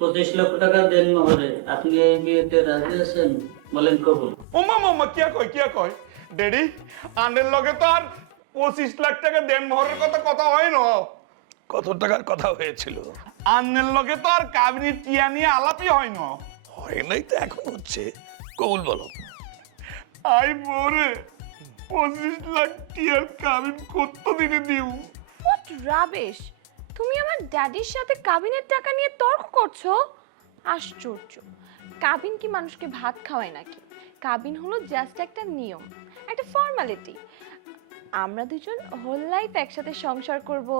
25 লাখ টাকা দেন মোহরে। আপনি এই বিয়েতে রাজি আছেন? বলেন কবুল। ওমা মামা কিয়া কয় ড্যাডি আন্ডের লগে তো আর 25 লাখ টাকা দেন মোহরের কথা হয় না। কত টাকার কথা হয়েছিল? আন্নের লগে তো আর কাবিনীর টিয়া নিয়ে আলাপই হয় না। হয় নাই তো এখন হচ্ছে। কবুল বলো। আই মোরে 25 লাখ টিয়ার কাবিন কত দিনে দিউ? What rubbish! তুমি আমার ড্যাডির সাথে কাবিনের টাকা নিয়ে তর্ক করছো? আশ্চর্য! কাবিন কি মানুষকে ভাত খাওয়ায় নাকি? কাবিন হলো জাস্ট একটা নিয়ম, একটা ফর্মালিটি। আমরা দুজন হোল লাইফ একসাথে সংসার করব,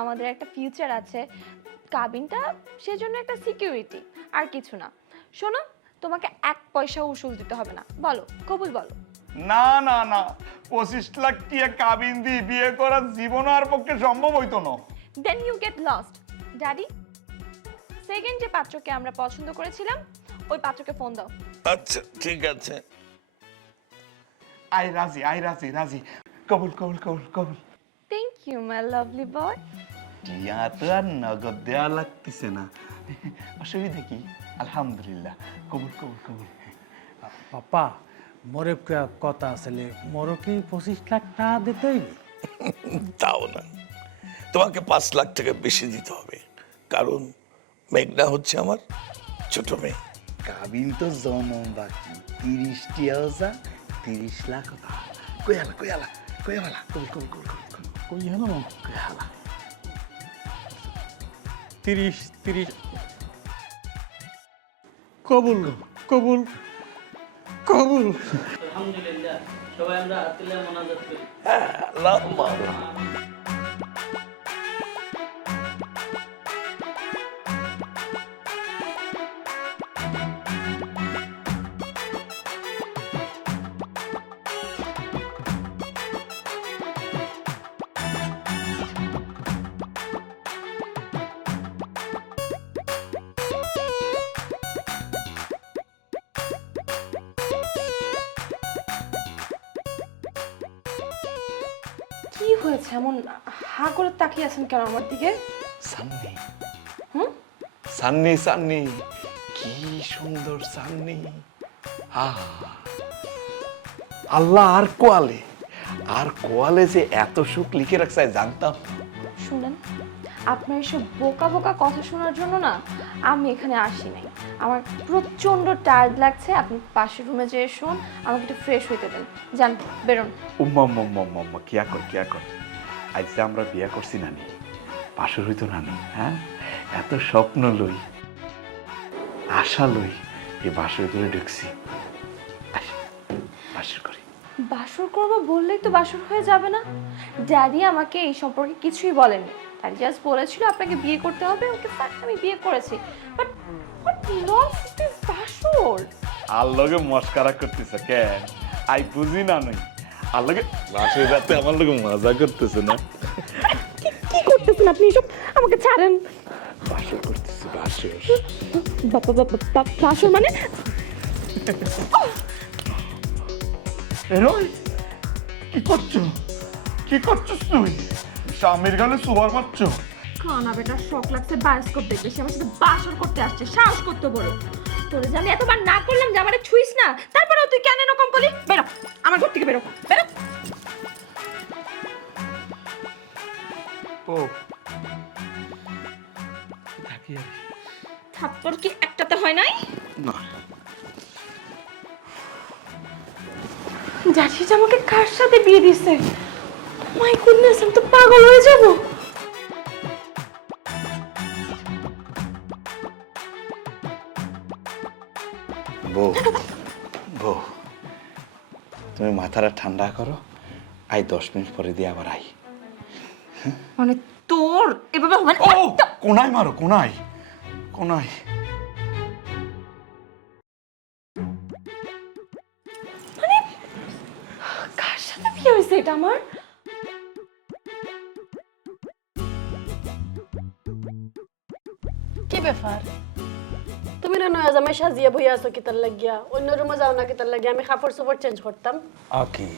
আমাদের একটা ফিউচার আছে। কাবিনটা সেজন্য একটা সিকিউরিটি, আর কিছু না। শোনো, তোমাকে 1 পয়সা উসুল দিতে হবে না। বলো, কবুল বলো। না 25 লাখ টিয়া কাবিন দি বিয়ে করা জীবন আর পক্ষে সম্ভব হইতো না। Then you get lost. Daddy, second যে পাত্রকে আমরা পছন্দ করেছিলাম, ওই পাত্রকে ফোন দাও। আচ্ছা ঠিক আছে। আই রাজি। কবুল। থ্যাংক ইউ মাই লাভলি বয়। টিয়া তো আর নগদ দেওয়া লাগতেছে না, অসুবিধা কি? আলহামদুলিল্লাহ, কবুল। পাপা মোরে কথা আসলে মোরও কি 25 লাখ টাকা দিতে হইবে? তাও না, তোমাকে 5 লাখ টাকা বেশি দিতে হবে, কারণ মেঘনা হচ্ছে আমার ছোট মেয়ে। কাবিন তো জমম বাকি 30 টিয়াও যা 30 লাখ কয়ালা কবুল কই হলো 30 কবুল। আলহামদুলিল্লাহ, সবাই আমরা হাত তুলে মোনাজাত করি। হ্যাঁ, আল্লাহুম্মা। কি হয়েছে, এমন হা করে তাকিয়ে আছেন কেন আমার দিকে? সান্নি হুম? সান্নি কি সুন্দর সান্নি। আল্লাহ আর কোয়ালে যে এত সুখ লিখে রাখছে জানতাম। শুনেন, আপনার এসব বোকা বোকা কথা শোনার জন্য না আমি এখানে আসি নাই। আমার প্রচন্ড টায়ার্ড লাগছে। আপনি পাশের রুমে যেয়ে শোন, আমাকে একটু ফ্রেশ হইতে দেন। যান, বেরোন। উম্মা কিয়া কর আজ যে আমরা বিয়া করছি নানি, পাশর হইতো নানি। হ্যাঁ, এত স্বপ্ন লই, আশা লই এই বাসর করে ঢুকছি। বাসর করি। বাসর করবো বললেই তো বাসর হয়ে যাবে না? ড্যাডি আমাকে এই সম্পর্কে কিছুই বলেনি। ড্যাডি জাস্ট বলেছিল আপনাকে বিয়ে করতে হবে। ওকে ফাইন, আমি বিয়ে করেছি। বাট হোয়াট ননসেন্স ইজ বাসর? আর লগে মস্কারা করতেছে কেন? আই বুঝি না নই। আর লগে বাসর রাতে আমার লগে মজা করতেছে না? কি করতেছেন আপনি এসব? আমাকে ছাড়েন। বাসর করতেছে বাসর। বাসর মানে? এরই কি করছিস তুই? স্বামীর গালে সুবার মারছ? খানা বেটার শখ লাগছে বায়োস্কোপ দেখবে, সে আমার সাথে বাসর করতে আসছে। সাহস করতে বড় তোরে যে আমি এতবার না করলাম যে আমারে ছুঁইস না, তারপরেও তুই কেন এরকম করলি? বেরো আমার ঘর থেকে, বেরো। ও থাপ্পড় কি একটাতে হয় নাই? না, জানিস আমাকে কার সাথে বিয়ে দিছে? মাই গুডনেস, আমি তো পাগল হয়ে যাব। বউ তুমি মাথাটা ঠান্ডা করো। আই 10 মিনিট পরে দিয়ে আবার আই। মানে তোর এভাবে হবে না? ও কোনায় মারো, কোনায়। কার সাথে বিয়ে হয়েছে এটা আমার? কি ব্যাপার? তুমি না নয়া জামাই সাজিয়া বইয়া আছো কিতার লাগিয়া? অন্য রুমে যাও না কিতার লাগিয়া? আমি কাপড় চোপড় চেঞ্জ করতাম। ওকে,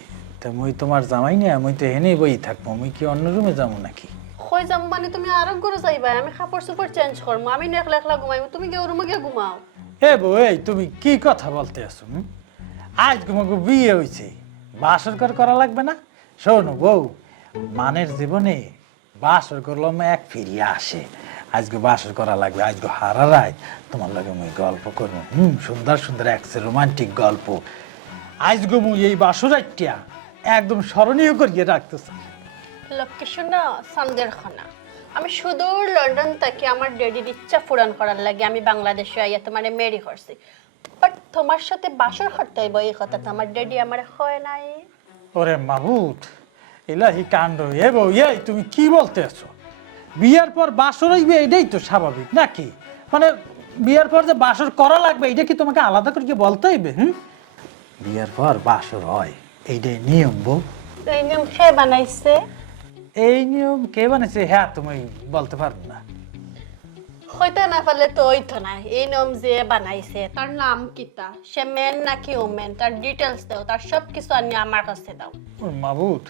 তা মুই তোমার জামাই না, মুই তো হেনেই বই থাকবো। মুই কি অন্য রুমে যাবো নাকি? ও কই যাম মানে তুমি আরো ঘরে যাইবা আমি কাপড় চোপড় চেঞ্জ করবো আমি না একলা একলা ঘুমাইবো তুমি গিয়ে রুমে গিয়ে ঘুমাও এ বউ এই তুমি কি কথা বলতে আছো আজ তোমাকে বিয়ে হয়েছে বাসর ঘর করা লাগবে না শোনো বউ মানের জীবনে বাসর করলাম এক ফিরিয়ে আসে আজকে বাসর করা লাগবে আজকে হারারাই তোমার লগে মুই গল্প করবো সুন্দর সুন্দর একসে রোমান্টিক গল্প আজকে মুই এই বাসর একটা একদম স্মরণীয় করিয়ে রাখতেছি লক্ষ্মী শোনা সন্দের খানা আমি সুদূর লন্ডন থেকে আমার ড্যাডির ইচ্ছা পূরণ করার লাগে আমি বাংলাদেশে আইয়া তোমার মেরি করছি বাট তোমার সাথে বাসর করতে হইব এই কথা তো আমার ড্যাডি আমার হয় নাই ওরে মাবুত এলাহি কাণ্ড এ বউ এই তুমি কি বলতে আছো বিয়ার পর বাসর হইবে এটাই তো স্বাভাবিক নাকি মানে বিয়ার পর যে বাসর করা লাগবে এটা কি তোমাকে আলাদা করে বলতে হইবে বিয়ার পর বাসর হয় এইটাই নিয়ম বউ তো এই নিয়ম খেয়ে বানাইছে এই নিয়ম কে বানাইছে হ্যাঁ তুমি বলতে পারবে না হইতে না পারলে তো হইতো না এই নিয়ম যে বানাইছে তার নাম কিতা সে মেন নাকি ওমেন তার ডিটেলস দাও তার সব কিছু আনি আমার কাছে দাও ওর মাবুত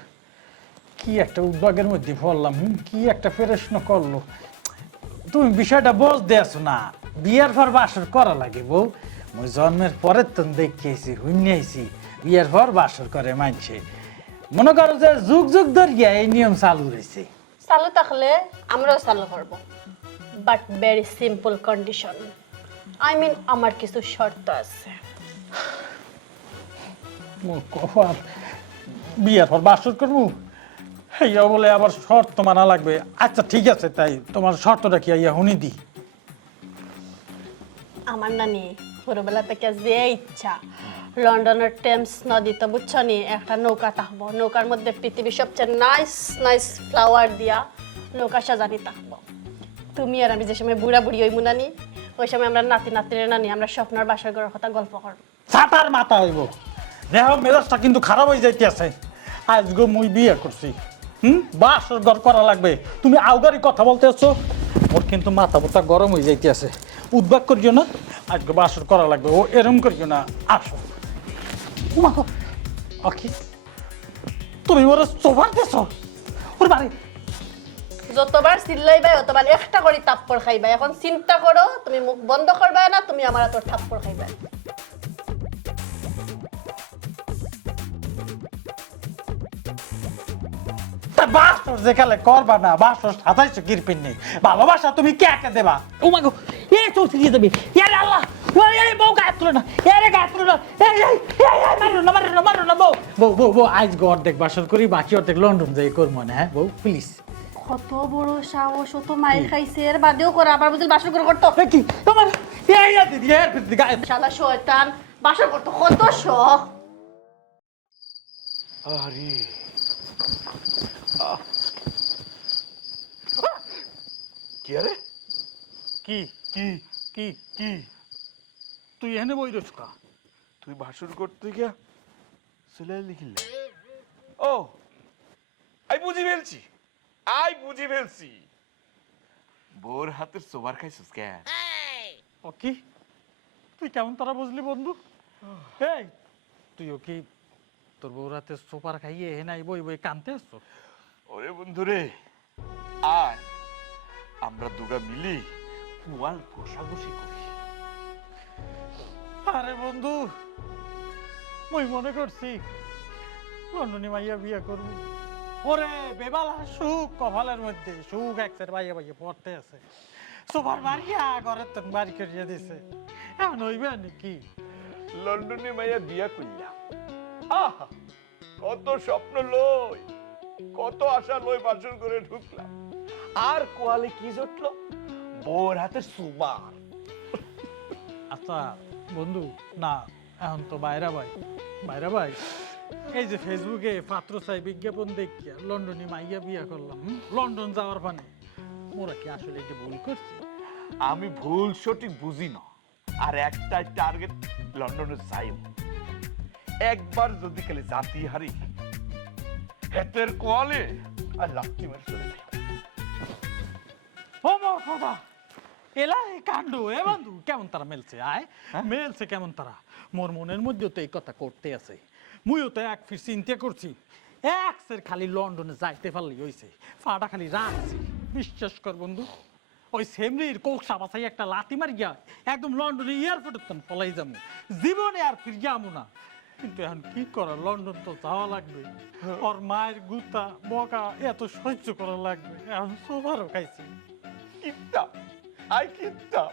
কি একটা উদ্যোগের মধ্যে পড়লাম কি একটা প্রশ্ন করলো তুমি বিষয়টা বুঝতে আসো না বিয়ার পর বাসর করা লাগে বউ মুই জন্মের পরের তো দেখিয়েছি হুইনিয়েছি বিয়ার পর বাসর করে মানছে মনে করো যে যুগ যুগ ধরিয়া এই নিয়ম চালু রয়েছে চালু থাকলে আমরাও চালু করব but very simple condition I mean আমার কিছু শর্ত আছে মোর কপাল বিয়ার পর বাসর করবো এইয়া বলে আবার শর্ত মানা লাগবে আচ্ছা ঠিক আছে তাই তোমার শর্তটা কি আইয়া শুনি দি আমার নানি ছোটবেলা থেকে যে ইচ্ছা লন্ডনের টেমস নদীতে বুঝছো নি একটা নৌকা থাকবো নৌকার মধ্যে পৃথিবীর সবচেয়ে নাইস নাইস ফ্লাওয়ার দিয়া নৌকা সাজানি থাকবো তুমি আর আমি যে সময় বুড়া বুড়ি হইমু নানি ওই সময় আমরা নাতি নাতির নানি আমরা স্বপ্নের বাসার ঘরের কথা গল্প করবো ছাতার মাথা হইব দেহ মেজাজটা কিন্তু খারাপ হয়ে যাইতে আছে আজকে মুই বিয়ে করছি বাসর ঘর করা লাগবে তুমি আউগারি কথা বলতে আছো ওর কিন্তু মাথা মাথা গরম হয়ে যাইতে আছে উদ্বাগ করিও না আজকে বাসর করা লাগবে ও এরম করিও না আসো ওকে তুমি ওর সোফার দেছ ওর বাড়ি যতবার চিল্লাইবা অতবার একটা করে থাপ্পড় খাইবা এখন চিন্তা করো তুমি মুখ বন্ধ করবা না তুমি আমার তোর থাপ্পড় খাইবা বাসর যেখানে করবা না বাসর সাজাইছো কিরপিন নেই ভালোবাসা তুমি কে কে দেবা ও মাগো এ চলছে দিয়ে দেবে ইয়ারে আল্লাহ এই বউ গায়ে তুলো না এরে গায়ে তুলো না মারো না বউ বউ বউ বউ আজ অর্ধেক বাসর করি বাকি অর্ধেক লন্ডন যাই করবো না হ্যাঁ বউ প্লিজ কত বড় সাহস ও তো মাইর খাইছে এর বাদেও করে আবার বুঝল বাসর করে করতো কি তোমার দিদি এর ভিতরে গায়ে শালা শয়তান বাসর করতো কত শখ আরে কি আরে কি কি কি কি তুই এনে বই রস কা তুই ভাষণ করতে গিয়া চলে লিখিলে ও আই বুঝি ফেলছি বোর হাতের সোবার খাইছিস কেন ও কি তুই কেমন তারা বুঝলি বন্ধু এই তুইও কি তোর বউ রাতে সোপার খাইয়ে হে নাই বই বই কানতে আসছো ওরে বন্ধু রে আয় আমরা দুগা মিলি কুয়াল ঘষাঘষি করি আরে বন্ধু মই মনে করছি লন্ডনী মাইয়া বিয়ে করবো ওরে বেবালা সুখ কপালের মধ্যে সুখ একসের বাইয়া বাইয়া পড়তে আছে সোফার মারিয়া ঘরের তো বাড়ি করিয়ে দিছে এমন হইবে নাকি লন্ডনে মাইয়া বিয়া করলাম আহা কত স্বপ্ন লই কত আশা লই বাসন করে ঢুকলাম আর কোয়ালে কি জুটলো বোর হাতে সুবার আচ্ছা বন্ধু না এখন তো বাইরা ভাই এই যে ফেসবুকে পাত্র চাই বিজ্ঞাপন দেখিয়া লন্ডনে মাইয়া বিয়া করলাম লন্ডন যাওয়ার পানে মোরা কি আসলে এটা ভুল করছি আমি ভুল সঠিক বুঝি না আর একটাই টার্গেট লন্ডনে যাই একবার যদি খালি জাতি হারি হেতের কোয়ালে আর লাঠি মারি চলে যাই ও মোর খোদা এলা এই কাণ্ড এ বন্ধু কেমন তারা মেলছে আয় মেলছে কেমন তারা মোর মনের মধ্যে তো এই কথা করতে আছে মুইও তো এক ফির চিন্তা করছি এক্সের খালি লন্ডনে যাইতে পারলি হইছে, ফাটা খালি রাখছি। বিশ্বাস কর বন্ধু, ওই সেমরির কোকসা বাসাই একটা লাথি মার গিয়া একদম লন্ডনে এয়ারপোর্টের তন ফলাই যাবো, জীবনে আর ফির যাবো না। কিন্তু এখন কি করা, লন্ডন তো যাওয়া লাগবে, ওর মায়ের গুতা বকা এত সহ্য করা লাগবে। এখন সবারও খাইছি। কিপটা আই কিপটা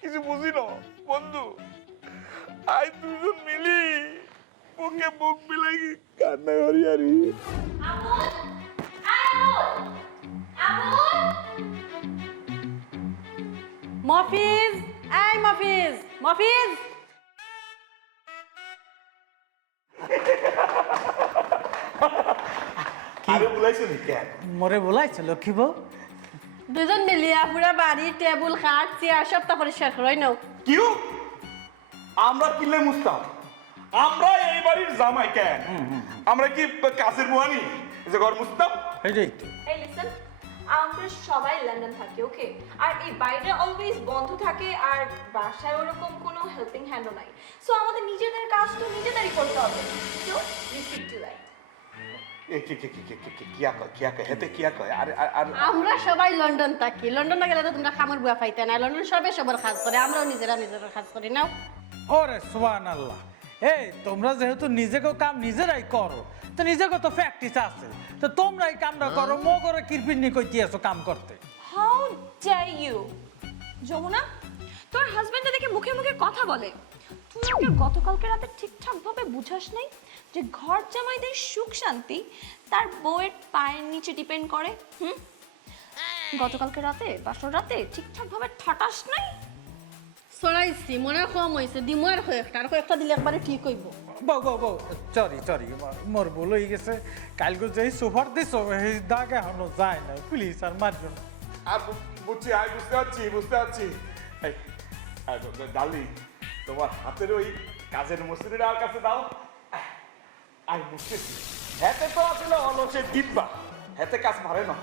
কিছু বুঝি না বন্ধু। আই দুজন মিলি বুকে বুক মিলাই কান্না করি আরি। মফিজ, এই মফিজ, মফিজ। আরে বলাইছো নি কেন? মরে বলাইছে লক্ষ্মী বউ। দুজন মিলিয়া পুরা বাড়ি টেবিল খাট চেয়ার সবটা পরিষ্কার করে নাও। কিউ আমরা কিলে মুস্তাম, আমরা এই বাড়ির জামাই কেন? আমরা কি কাছের মুহানি যে ঘর মুস্তাম? এটাই তো। এই লিসেন, আমরা সবাই লন্ডন থাকি, ওকে? আর এই বাইরে অলওয়েজ বন্ধ থাকে, আর বাসায় ওরকম কোনো হেল্পিং হ্যান্ডও নাই। সো আমাদের নিজেদের কাজ তো নিজেদেরই করতে হবে। So we fit to that. কিয়া কয় হেতে কিয়া কয়? আরে আর আমরা সবাই লন্ডন থাকি, লন্ডনে গেলে তো তোমরা খামর বুয়া পাইতে না। লন্ডন সবাই সবার কাজ করে, আমরাও নিজেরা কাজ করি। নাও। ওরে সুবহানাল্লাহ, এই তোমরা যেহেতু নিজেকেও কাম নিজেরাই করো, তো নিজেকে তো প্র্যাকটিস আছে, তো তোমরাই কামটা করো। মো করে কিরপিন্নি কইতে আসো কাম করতে। How dare you! যমুনা, তোর হাজবেন্ড দেখে মুখে মুখে কথা বলে, তুই ওকে গতকালকে রাতে ঠিকঠাক ভাবে বুঝাস নাই যে ঘর জামাইদের সুখ শান্তি তার বউয়ের পায়ের নিচে ডিপেন্ড করে? গতকালকে রাতে বাসর রাতে ঠিকঠাক ভাবে ঠাটাস নাই। চড়াইছি, মনে কম হয়েছে, দিমু আর কয়েকটা দিলে একবারে ঠিক হইব। বউ বউ বউ, সরি মোর ভুল হয়ে গেছে। কালকে যেই সোফার দিছো এই দাগ এখনো যায় না, প্লিজ আর মারજો না। আর বুঝছি, আই বুঝতে পারছি। এই ডালি, তোমার হাতের ওই কাজের মসুরিটা আর কাছে দাও। আই বুঝতেছি, হেতে তো আসলে অলসের ডিব্বা, হেতে কাজ মারে না।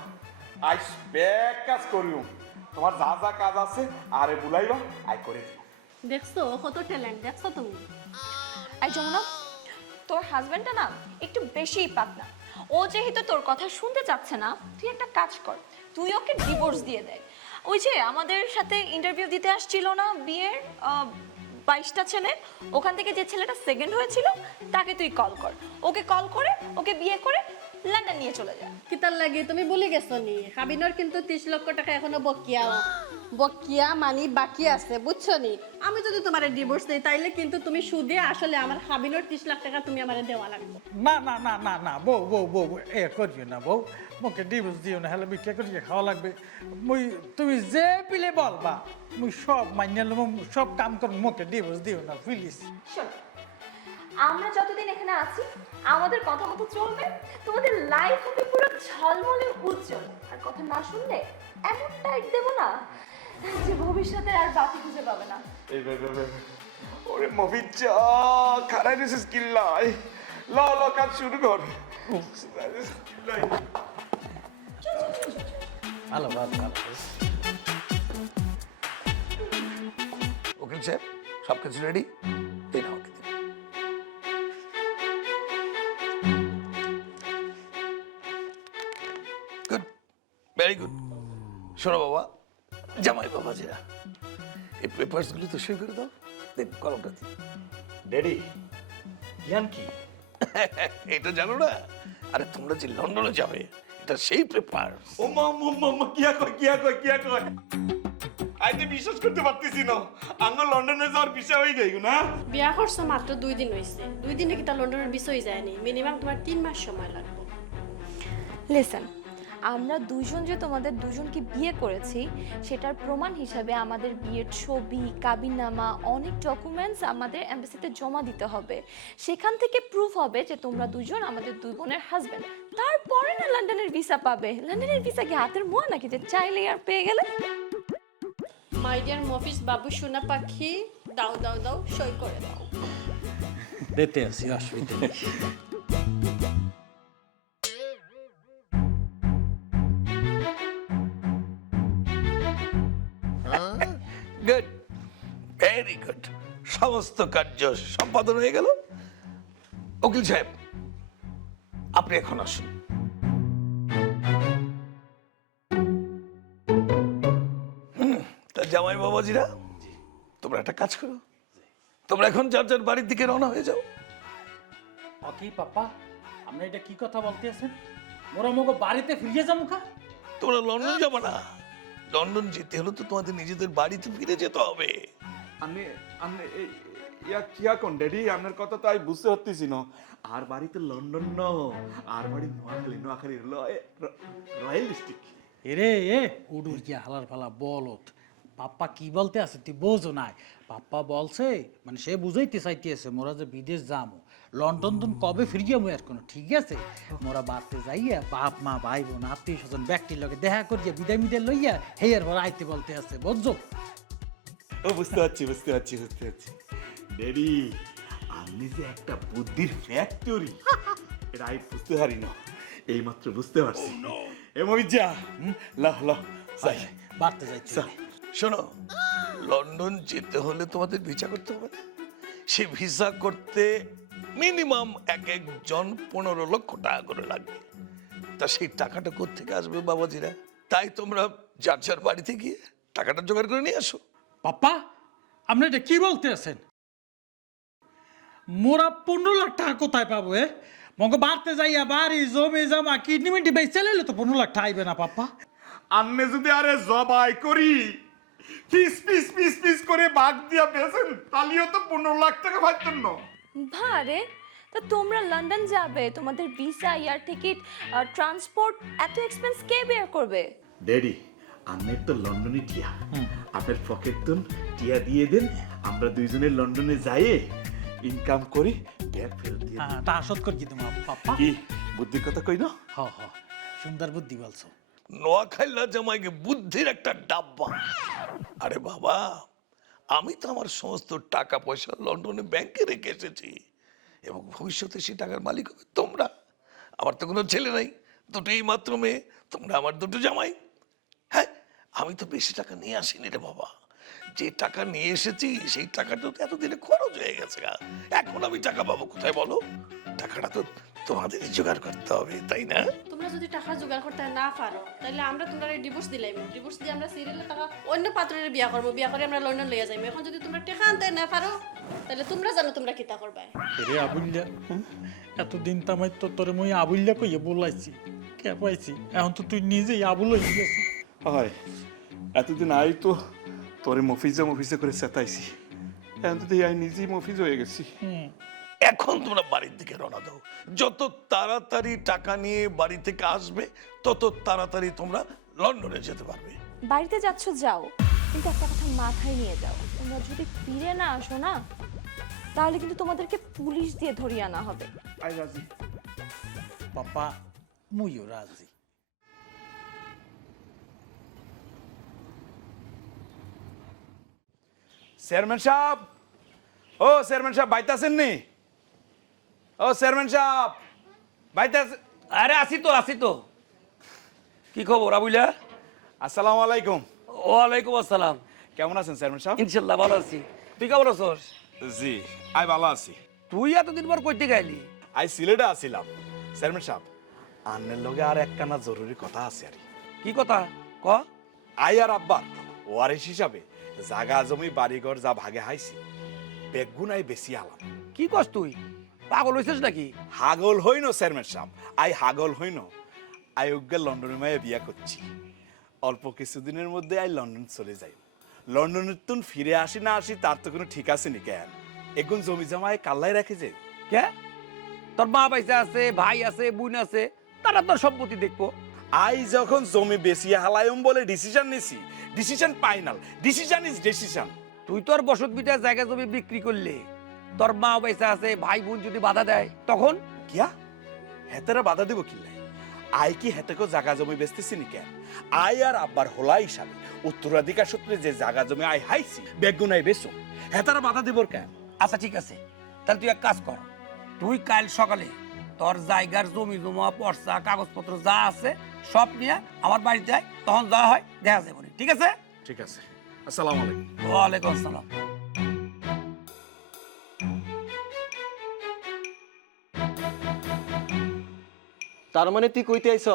আই ব্যাগ কাজ করিও, তোমার যা যা কাজ আছে আরে বুলাইবা, আই করে দিব। দেখছো কত ট্যালেন্ট, দেখছো তুমি? এই যমুনা, তোর হাজবেন্ডটা না একটু বেশিই পাতলা। ও যেহেতু তোর কথা শুনতে চাচ্ছে না, তুই একটা কাজ কর, তুই ওকে ডিভোর্স দিয়ে দেয়। ওই যে আমাদের সাথে ইন্টারভিউ দিতে আসছিল না বিয়ের 22টা ছেলে, ওখান থেকে যে ছেলেটা সেকেন্ড হয়েছিল তাকে তুই কল কর, ওকে কল করে ওকে বিয়ে করে লন্ডন নিয়ে চলে যা। কিতার লাগে তুমি বলে গেছো নি? কাবিনর কিন্তু 30 লক্ষ টাকা এখনো বকিয়া মানি বাকি আছে, বুঝছো নি? আমি যদি তোমার ডিভোর্স দিই তাইলে কিন্তু তুমি সুদে আসলে আমার কাবিনর 30 লাখ টাকা তুমি আমারে দেওয়া লাগবে। না না না না না বউ বউ বউ এ করিও না বউ, মুখে ডিভোর্স দিও না, হলে বিক্রিয়া করিয়ে খাওয়া লাগবে। মুই তুমি যে পিলে বলবা মুই সব মান্য সব কাম করব, মুখে ডিভোর্স দিও না প্লিজ। শোনো, আমরা যতদিন এখানে আছি আমাদের কথা মতো চলবে, তোমাদের লাইফ হবে পুরো ঝলমলে উজ্জ্বল। আর কথা না শুনলে এমন টাইট দেবো না যে ভবিষ্যতে আর বাতি খুঁজে পাবে না। এই ওরে মবিচা খারাই দিছিস কিল্লাই, ল কাজ শুরু কর। ভালো ভালো ভালো। উকিল সাহেব সব কিছু রেডি? দিন আমাকে দিন। Good, very good. শোনো বাবা, জামাই বাবা যেরা, এই পেপারসগুলো তো সই করে দাও। দেন কলমটা দিন। ড্যাডি ইয়ান কি? এটা জানো না? আরে তোমরা যে লন্ডনে যাবে, এটা সেই পেপার। ও মা কিয়া কয় আই তো বিশ্বাস করতে পারতেছি না, আঙ্গল লন্ডনে যাওয়ার বিষয় হয়ে গেল না। বিয়া করছো মাত্র 2 দিন হয়েছে, 2 দিনে কি তা লন্ডনের বিষয় যায়নি? মিনিমাম তোমার 3 মাস সময় লাগবে। লিসেন, আমরা দুজন যে তোমাদের দুজনকে বিয়ে করেছি সেটার প্রমাণ হিসাবে আমাদের বিয়ের ছবি, কাবিননামা, অনেক ডকুমেন্টস আমাদের এমবাসিতে জমা দিতে হবে। সেখান থেকে প্রুফ হবে যে তোমরা দুজন আমাদের দুই বোনের হাজবেন্ড। তারপরে না লন্ডনের ভিসা পাবে। লন্ডনের ভিসা কি হাতের মোয়া নাকি যে চাইলেই আর পেয়ে গেলে? মাই ডিয়ার মফিজ বাবু সোনা পাখি, দাও দাও দাও সই করে দাও। দিতে আসি, অসুবিধা নেই। Good, very good. সমস্ত কার্য সম্পাদন হয়ে গেল। উকিল সাহেব, আপনি এখন আসুন। তা জামাই বাবাজিরা, তোমরা একটা কাজ করো, তোমরা এখন যার যার বাড়ির দিকে রওনা হয়ে যাও। ওকে পাপা, আপনি এটা কি কথা বলতে আছেন? মোরা মগো বাড়িতে ফিরে যাবো কা? তোমরা লন্ডন যাবো না? লন্ডন যেতে হলে তো তোমাদের নিজেদের বাড়িতে ফিরে যেতে হবে। আপনি আপনি ইয়া কিয়া কোন ড্যাডি, আপনার কথা তো আমি বুঝতে পারতেছি না। আর বাড়িতে লন্ডন ন, আর বাড়ি নোয়াখালী, নোয়াখালী রয়্যাল ডিস্ট্রিক্ট। এরে এ উডুর কি হালার ফালা বলত, পাপ্পা কি বলতে আছে তুই বোঝো নাই? পাপ্পা বলছে মানে সে বুঝাইতে চাইতেছে মোরা যে বিদেশ যাবো, লন্ডন টন কবে ফিরিয়ে আর কোনো ঠিক আছে, মোরা বাড়তে যাইয়া বাপ মা ভাই বোন আত্মীয় স্বজন ব্যক্তির লগে দেখা করিয়া বিদায় মিদায় লইয়া হেয়ার পর আইতে বলতে আছে, বুঝছো? ও বুঝতে পারছি ড্যাডি, আপনি যে একটা বুদ্ধির ফ্যাক্টরি, এটা আমি বুঝতে পারি না, এইমাত্র বুঝতে পারছি। এ মহিজা ল যাই, বাড়তে যাইতে শোনো, লন্ডন যেতে হলে তোমাদের ভিসা করতে হবে না? সে ভিসা করতে মিনিমাম এক একজন 15 লক্ষ টাকা করে লাগবে। তা সেই টাকাটা কোত্থেকে আসবে বাবাজিরা? তাই তোমরা যার যার বাড়িতে গিয়ে টাকাটা জোগাড় করে নিয়ে আসো। পাপ্পা আপনি এটা কি বলতে আছেন? মোরা 15 লাখ টাকা কোথায় পাবো? মগো বাড়তে যাইয়া বাড়ি জমি জমা কিডনি মিডনি বেচে লাইলে তো 15 লাখ টাকা আইবে না পাপ্পা। আপনি যদি আরে জবাই করি পিস পিস পিস পিস করে ভাগ দিয়া বেছেন, তাহলেও তো 15 লাখ টাকা পাইতেন না। ভারে, তা তোমরা লন্ডন যাবে, তোমাদের ভিসা, এয়ার টিকিট, ট্রান্সপোর্ট, এত এক্সপেন্স কে বেয়ার করবে? ড্যাডি, আপনার তো লন্ডনে টিয়া, আপনার পকেট তুন টিয়া দিয়ে দেন, আমরা দুইজনে লন্ডনে যাইয়ে ইনকাম করি, ব্যাগ ফেরত দিয়ে দিই। তা আসত কর কি তোমার পাপ্পা? কি বুদ্ধির কথা কই না? হ হ, সুন্দর বুদ্ধি বলছো। নোয়াখাইলা জামাইকে বুদ্ধির একটা ডাব্বা। আরে বাবা, আমি তো আমার সমস্ত টাকা পয়সা লন্ডনে ব্যাংকে রেখে এসেছি এবং ভবিষ্যতে সেই টাকার মালিক হবে তোমরা। আমার তো কোনো ছেলে নাই, দুটোই মাত্র মেয়ে, তোমরা আমার দুটো জামাই। হ্যাঁ, আমি তো বেশি টাকা নিয়ে আসিনি রে বাবা, যে টাকা নিয়ে এসেছি সেই টাকাটা তো এতদিনে খরচ হয়ে গেছে। এখন আমি টাকা পাবো কোথায় বলো? টাকাটা তো তোমাদের জোগাড় করতে হবে, তাই না? তোমরা যদি টাকা জোগাড় করতে না পারো, তাহলে আমরা তোমরা ডিভোর্স দিলাম, ডিভোর্স দিয়ে আমরা সিরিয়ালে টাকা অন্য পাত্রের বিয়া করবো, বিয়া করে আমরা লন্ডন লইয়া যাইবো। এখন যদি তোমরা টাকা আনতে না পারো, তাহলে তোমরা জানো তোমরা কিতা করবে। রে আবুল্লা, এতদিন তো আমি তো তোরে মই আবুল্লা কইয়ে বলাইছি, কে পাইছি, এখন তো তুই নিজেই আবুল হয়ে গেছিস। হয়, এতদিন আই তো তোরে মফিজে করে চেতাইছি, এখন তো আই নিজেই মফিজ হয়ে গেছি। এখন তোমরা বাড়ির দিকে রওনা দাও। যত তাড়াতাড়ি টাকা নিয়ে বাড়ি থেকে আসবে, তত তাড়াতাড়ি তোমরা লন্ডনে যেতে পারবে। বাড়িতে যাচ্ছ যাও, কিন্তু একটা কথা মাথায় নিয়ে যাও, তোমরা যদি ফিরে না আসো না, তাহলে কিন্তু তোমাদেরকে পুলিশ দিয়ে ধরিয়ে আনা হবে। আই রাজি। পাপা মুইও রাজি। চেয়ারম্যান সাহেব, ও চেয়ারম্যান সাহেব বাইতে আছেন নি? ও চেয়ারম্যান সাহেব বাইতে আছে? আরে আসি তো কি খবর আবুলা? আসসালামু আলাইকুম। ওয়ালাইকুম আসসালাম। কেমন আছেন চেয়ারম্যান সাহেব? ইনশাল্লাহ ভালো আছি, তুই কেমন আছস? জি, আই ভালো আছি। তুই এতদিন পর কইতে গেলি? আই সিলেটে আসিলাম। চেয়ারম্যান সাহেব, আন্নের লগে আর একখানা জরুরি কথা আছে। আর কি কথা ক? আই আর আব্বার ওয়ারিশ হিসাবে জাগা জমি বাড়িঘর যা ভাগে হাইছি, বেগুন আই বেশি আলাম। কি কস তুই? পাগল হইছিস নাকি? হাগল হইন চেয়ারম্যান সাহেব, আই হাগল হইন। আই উগ্গে লন্ডনে মায়ে বিয়া করছি। অল্প কিছুদিনের মধ্যে আই লন্ডন চলে যাই। লন্ডনের তুন ফিরে আসি না আসি তার তো কোনো ঠিক আছে নি কেন? এগুন জমি জমায় কাল্লাই রাখে যে। কে? তোর মা পয়সা আছে, ভাই আছে, বোন আছে, তারা তোর সম্পত্তি দেখবো। আই যখন জমি বেশি হালায়ম বলে ডিসিশন নিছি, decision final, decision is decision. তুই তোর বসত বিটার জায়গা জমি বিক্রি করলে তোর মা পয়সা আছে, ভাই বোন যদি বাধা দেয় তখন? কিয়া হেতেরা বাধা দিব কি লাই? আই কি হেতেকে জাগা জমি বেচতেছি নি কেন? আই আর আব্বার হোলা হিসাবে উত্তরাধিকার সূত্রে যে জাগা জমি আই হাইছি বেগুনাই বেচো, হেতারা বাধা দিবর কেন? আচ্ছা ঠিক আছে, তাহলে তুই এক কাজ কর, তুই কাল সকালে তোর জায়গার জমি জমা পর্চা কাগজপত্র যা আছে সব নিয়ে আমার বাড়িতে আয়, তখন যা হয় দেখা যাবে, ঠিক আছে? ঠিক আছে, আসসালামু আলাইকুম। ওয়ালাইকুম আসসালাম। তার মানে তুই কইতে আইছ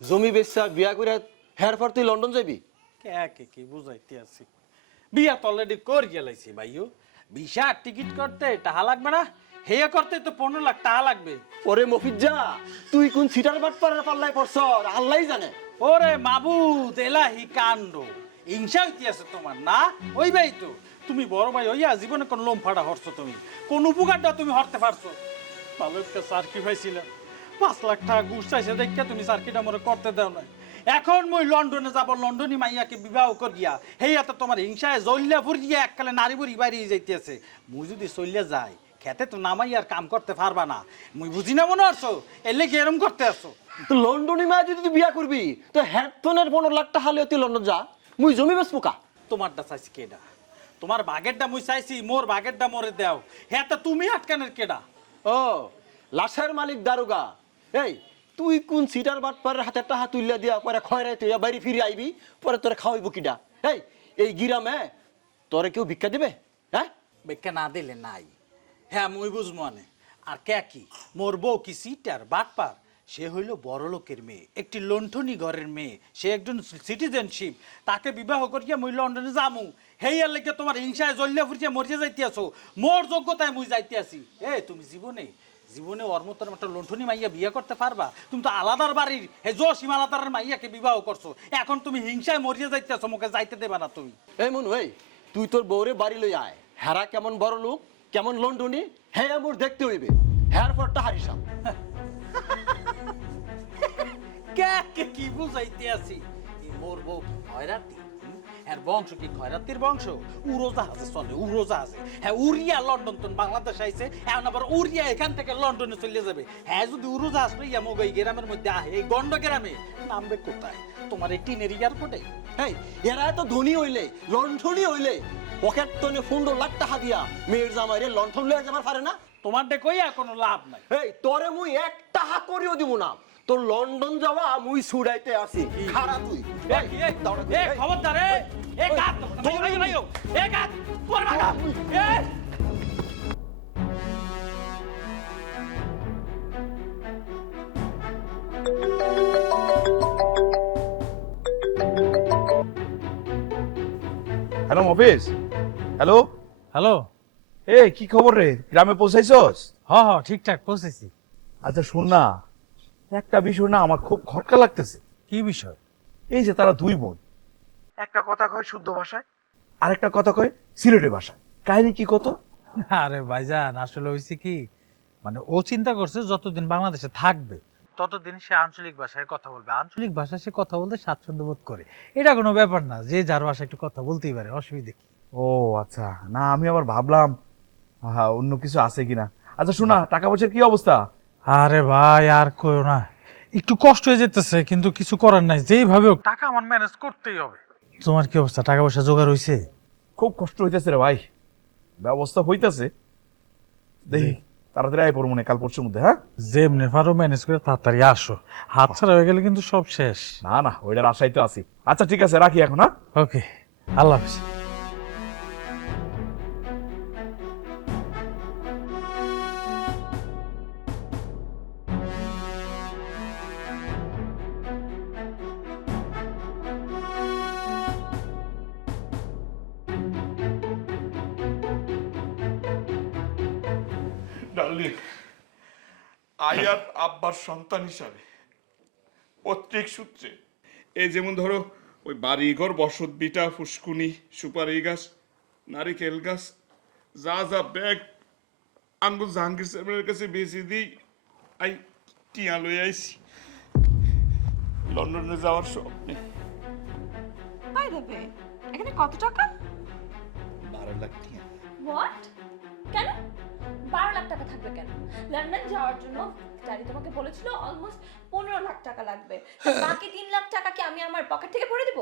জমি বেচা বিয়া করে হের পর তুই লন্ডন যাবি? কে কি বুঝাইতে আছি, বিয়া তো অলরেডি করে গেলাইছি ভাইও। ভিসা টিকিট করতে টাকা লাগবে না, হেয়া করতে তো 15 লাখ টাকা লাগবে। ওরে মফিজ্জা, তুই কোন সিটার বাট পাল্লাই পড়ছ আল্লাহই জানে। ওরে মাবুদ এলাহি কাণ্ড, হিংসা হইতে আছে তোমার না? ওই ভাই তো তুমি বড় ভাই হইয়া জীবনে কোন লোম ফাটা হরছো, তুমি কোন উপকারটা তুমি হরতে পারছো? ভালো একটা সার্কি পাইছিল, 5 লাখ টাকা ঘুষ চাইছে দেখে তুমি সার্কিটা মনে করতে দাও না। এখন মই লন্ডনে যাব, লন্ডনী মাইয়াকে বিবাহ করিয়া হেয়াতে তোমার হিংসায় জল্লা ফুরিয়া এককালে নারী বুড়ি বাইরে যাইতেছে। মুই যদি চলিয়া যাই খেতে তো নামাই আর কাম করতে পারবা না, মুই বুঝি না মনে হরছো এলে কি এরম করতে আসছো? তো লন্ডনী মা যদি তুই বিয়া করবি তো হেডফোনের 15 লাখ টাকা হলে তুই লন্ডন যা, মুই জমি বেচবো কা? তোমারটা চাইছি কেডা? তোমার বাগেরটা মুই চাইছি, মোর বাগেরটা মোরে দাও। হ্যাঁ তা তুমি আটকানের কেডা? ও লাশের মালিক দারোগা। এই তুই কোন সিটার বাট পারের হাতে টাকা তুলিয়া দিয়া পরে খয়রাই তুই বাড়ি ফিরে আইবি, পরে তোরে খাওয়াইবো কিডা? এই গিরামে তোরে কেউ ভিক্ষা দিবে? হ্যাঁ বেকা না দিলে নাই। হ্যাঁ মুই বুঝবো আনে। আর কে কি মোর বউ কি সিটার বাটপার? সে হইল বড় লোকের মেয়ে, একটি লণ্ঠনী ঘরের মেয়ে, সে একজন সিটিজেনশিপ। তাকে বিবাহ করিয়া মুই লন্ডনে যামু, হেয়ার লেগে তোমার হিংসায় জ্বলিয়া ফুরিয়া মরিয়া যাইতে আছো। মোর যোগ্যতায় মুই যাইতে আসি। তুমি জীবনে জীবনে ওর মতন একটা লণ্ঠনী মাইয়া বিয়ে করতে পারবা? তুমি তো আলাদার বাড়ির হে জসিম আলাদার মাইয়াকে বিবাহ করছো, এখন তুমি হিংসায় মরিয়া যাইতে আছো, মুখে যাইতে দেবা না তুমি। এই মনু, তুই তোর বউরে বাড়ি লই আয়। হেরা কেমন বড় লোক, কেমন লন্ডনী, হ্যাঁ মোর দেখতে হইবে। হ্যার পরটা হারিসাম। কে কি বুঝাইতে আছি? মোর বউ খয়রাতি, হ্যাঁ বংশ কি খয়রাতির বংশ? উড়োজাহাজে চলে, উড়োজাহাজে। হ্যাঁ উড়িয়া লন্ডন তো বাংলাদেশ আইছে, এখন আবার উড়িয়া এখান থেকে লন্ডনে চলে যাবে। হ্যাঁ যদি উড়োজাহাজ লইয়া মোক এই গ্রামের মধ্যে আহে, এই গন্ড গ্রামে নামবে কোথায়? তোমার এই টিনের এয়ারপোর্টে? এরা এত ধনী হইলে, লন্ঠনী হইলে পকেট তনে 15 লাখ টাকা দিয়া মেয়ের জামাইরে লন্ঠন লইয়া যাবার পারে না? তোমার ডে কইয়া কোনো লাভ নাই। তোরে মুই 1 টাকা করিও দিব না। তোর লন্ডন যাওয়া মুই ছুড়াইতে আসি। খাড়া তুই। খবরদার, এ কাট ভাই ভাই, এ কাট তোর ভাগা। Hello Mofiz, hello. হ্যালো, কি খবর রে, গ্রামে পৌঁছাইছস? হ্যাঁ ঠিকঠাক পৌঁছেছি। আচ্ছা শোন না, একটা বিষয় না আমার খুব খটকা লাগতেছে। কি বিষয়? এই যে তারা দুই বোন, একটা কথা কয় শুদ্ধ ভাষায়, আর একটা কথা কয় সিলেটের ভাষায়। কাহিনী কি কত? আরে ভাইজান, আসলে হয়েছে কি, মানে ও চিন্তা করছে যতদিন বাংলাদেশে থাকবে ততদিন সে আঞ্চলিক ভাষায় কথা বলবে, আঞ্চলিক ভাষায় সে কথা বলতে স্বাচ্ছন্দ্য বোধ করে। এটা কোনো ব্যাপার না, যে যার ভাষায় একটু কথা বলতেই পারে, অসুবিধা কি? ও আচ্ছা, না আমি আবার ভাবলাম অন্য কিছু আছে কিনা। আচ্ছা শোনা, টাকা পয়সার কি অবস্থা? আরে ভাই আর কইও না, একটু কষ্ট হয়ে যেতেছে, কিন্তু কিছু করার নাই, যেইভাবে হোক টাকা আমার ম্যানেজ করতেই হবে। তোমার কি অবস্থা, টাকা পয়সা জোগাড় হইছে? খুব কষ্ট হইতেছে রে ভাই, ব্যবস্থা হইতেছে, দেখি তাড়াতাড়ি আয় পড়ো মনে কাল পরশুর মধ্যে। হ্যাঁ যেমনি পারো ম্যানেজ করে তাড়াতাড়ি আসো, হাত ছাড়া হয়ে গেলে কিন্তু সব শেষ। না না, ওইটার আশাই তো আছি। আচ্ছা ঠিক আছে, রাখি এখন। হ্যাঁ ওকে, আল্লাহ হাফেজ। ডার্লিং, আয়াত আব্বার সন্তান হিসাবে পৈতৃক সূত্রে এই যেমন ধরো ওই বাড়িঘর, বসত বিটা, ফুসকুনি, সুপারি গাছ, নারিকেল গাছ, যা যা ব্যাগ আঙ্গুল জাহাঙ্গীর সাহেবের কাছে বেশি দিই, আই টিয়া লই আইছি লন্ডনে যাওয়ার স্বপ্নে। এখানে কত টাকা? 12 লাখ টিয়া। হোয়াট? কেন 12 লাখ টাকা থাকবে কেন? লন্ডন যাওয়ার জন্য ড্যাডি তোমাকে বলেছিল অলমোস্ট 15 লাখ টাকা লাগবে, বাকি 3 লাখ টাকা কি আমি আমার পকেট থেকে ভরে দেব?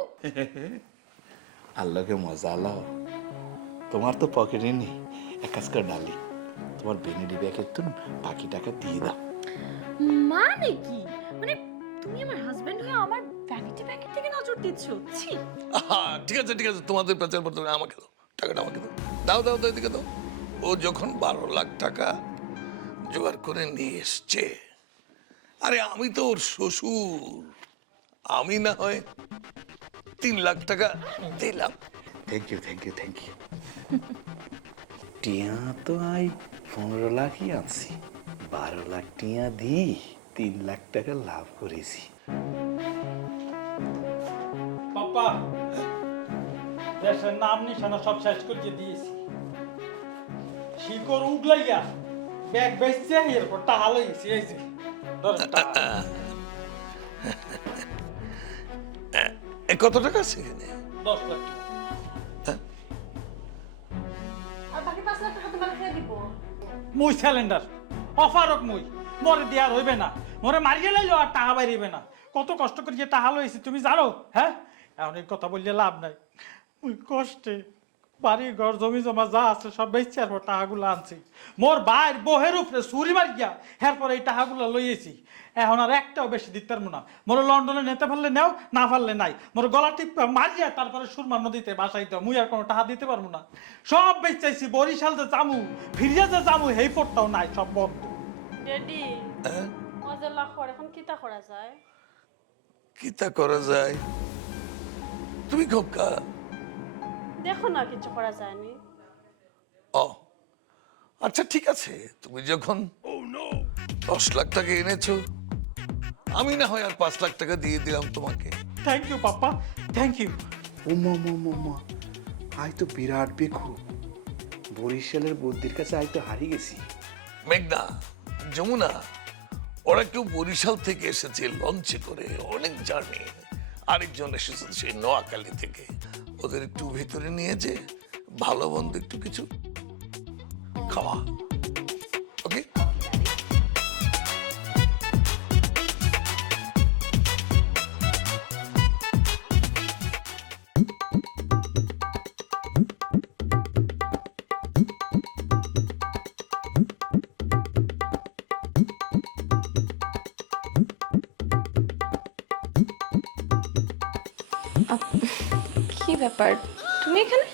আল্লাহকে মজা আল্লাহ, তোমার তো পকেটে নেই। এক কাজ কর ডালি, তোমার বেনেডি ব্যাগে তো বাকি টাকা দিয়ে দাও। মানে কি? মানে তুমি আমার হাজবেন্ড হয়ে আমার ভ্যানিটি ব্যাগের থেকে নজর দিচ্ছ? ছি। ঠিক আছে ঠিক আছে, তোমাদের পেঁচার পর আমাকে দাও টাকাটা, আমাকে দাও দাও দাও দাও, এদিকে দাও। ও যখন 12 লাখ টাকা জোগাড় করে নিয়ে এসছে, আরে আমি তো ওর শ্বশুর, আমি না হয় 3 লাখ টাকা দিলাম। Thank you thank you thank you. টিয়া তো আই 15 লাখই আনছি, 12 লাখ টিয়া দিই 3 লাখ টাকা লাভ করেছি। পাপা দেশের নাম নিশানা সব শেষ করে দিয়েছি, শিকড় উগলাইয়া ব্যাগ বেচছে, এরপর টাকা লইছি। এই যে ধরেন টাকা। কত টাকা আছে এখানে? 10 লাখ। আর বাকি 5 লাখ টাকা তোমার খেয়ে দিব। মুই সিলিন্ডার অফারক মুই মরে দেওয়ার হইবে না, মরে মারিয়ে লাইলো আর টাকা বাইরিবে না। কত কষ্ট করে যে টাকা লইছি তুমি জানো? হ্যাঁ, এখন এই কথা বললে লাভ নাই। মুই কষ্টে বাড়ি ঘর জমি জমা যা আছে সব বেচছি, আর টাকাগুলো আনছি। মোর ভাইয়ের বহের উপরে চুরি মারি গিয়া এরপর এই টাকাগুলো লইয়েছি। এখন আর একটাও বেশি দিতে পারবো না। মোর লন্ডনে নিতে পারলে নেও, না পারলে নাই। মোর গলা টিপা মারিয়া তারপরে সুরমা নদীতে বাসাইতে, মুই আর কোনো টাকা দিতে পারবো না। সব বেচাইছি, বরিশাল যে জামু ফিরিয়া যে জামু এই ফোরটাও নাই, সব বন্ধ। ড্যাডি মজা লাখ এখন কিতা করা যায়? কিতা করা যায়? তুমি খোকা। দেখো না কিছু করা যায়নি। ও আচ্ছা ঠিক আছে, তুমি যখন 10 লাখ টাকা এনেছো, আমি না হয় আর 5 লাখ টাকা দিয়ে দিলাম তোমাকে। Thank you papa, thank you. ওমা মামা, আই তো বিরাট বেকু, বরিশালের বুদ্ধির কাছে আই তো হারিয়ে গেছি। মেঘনা, যমুনা, ওরা কেউ বরিশাল থেকে এসেছে লঞ্চে করে, অনেক জার্নি। আরেকজন এসেছে সেই নোয়াখালী থেকে। ওদের একটু ভেতরে নিয়ে যে ভালো মন্দ একটু কিছু খাওয়া। ওকে? কি ব্যাপার, তুমি এখানে?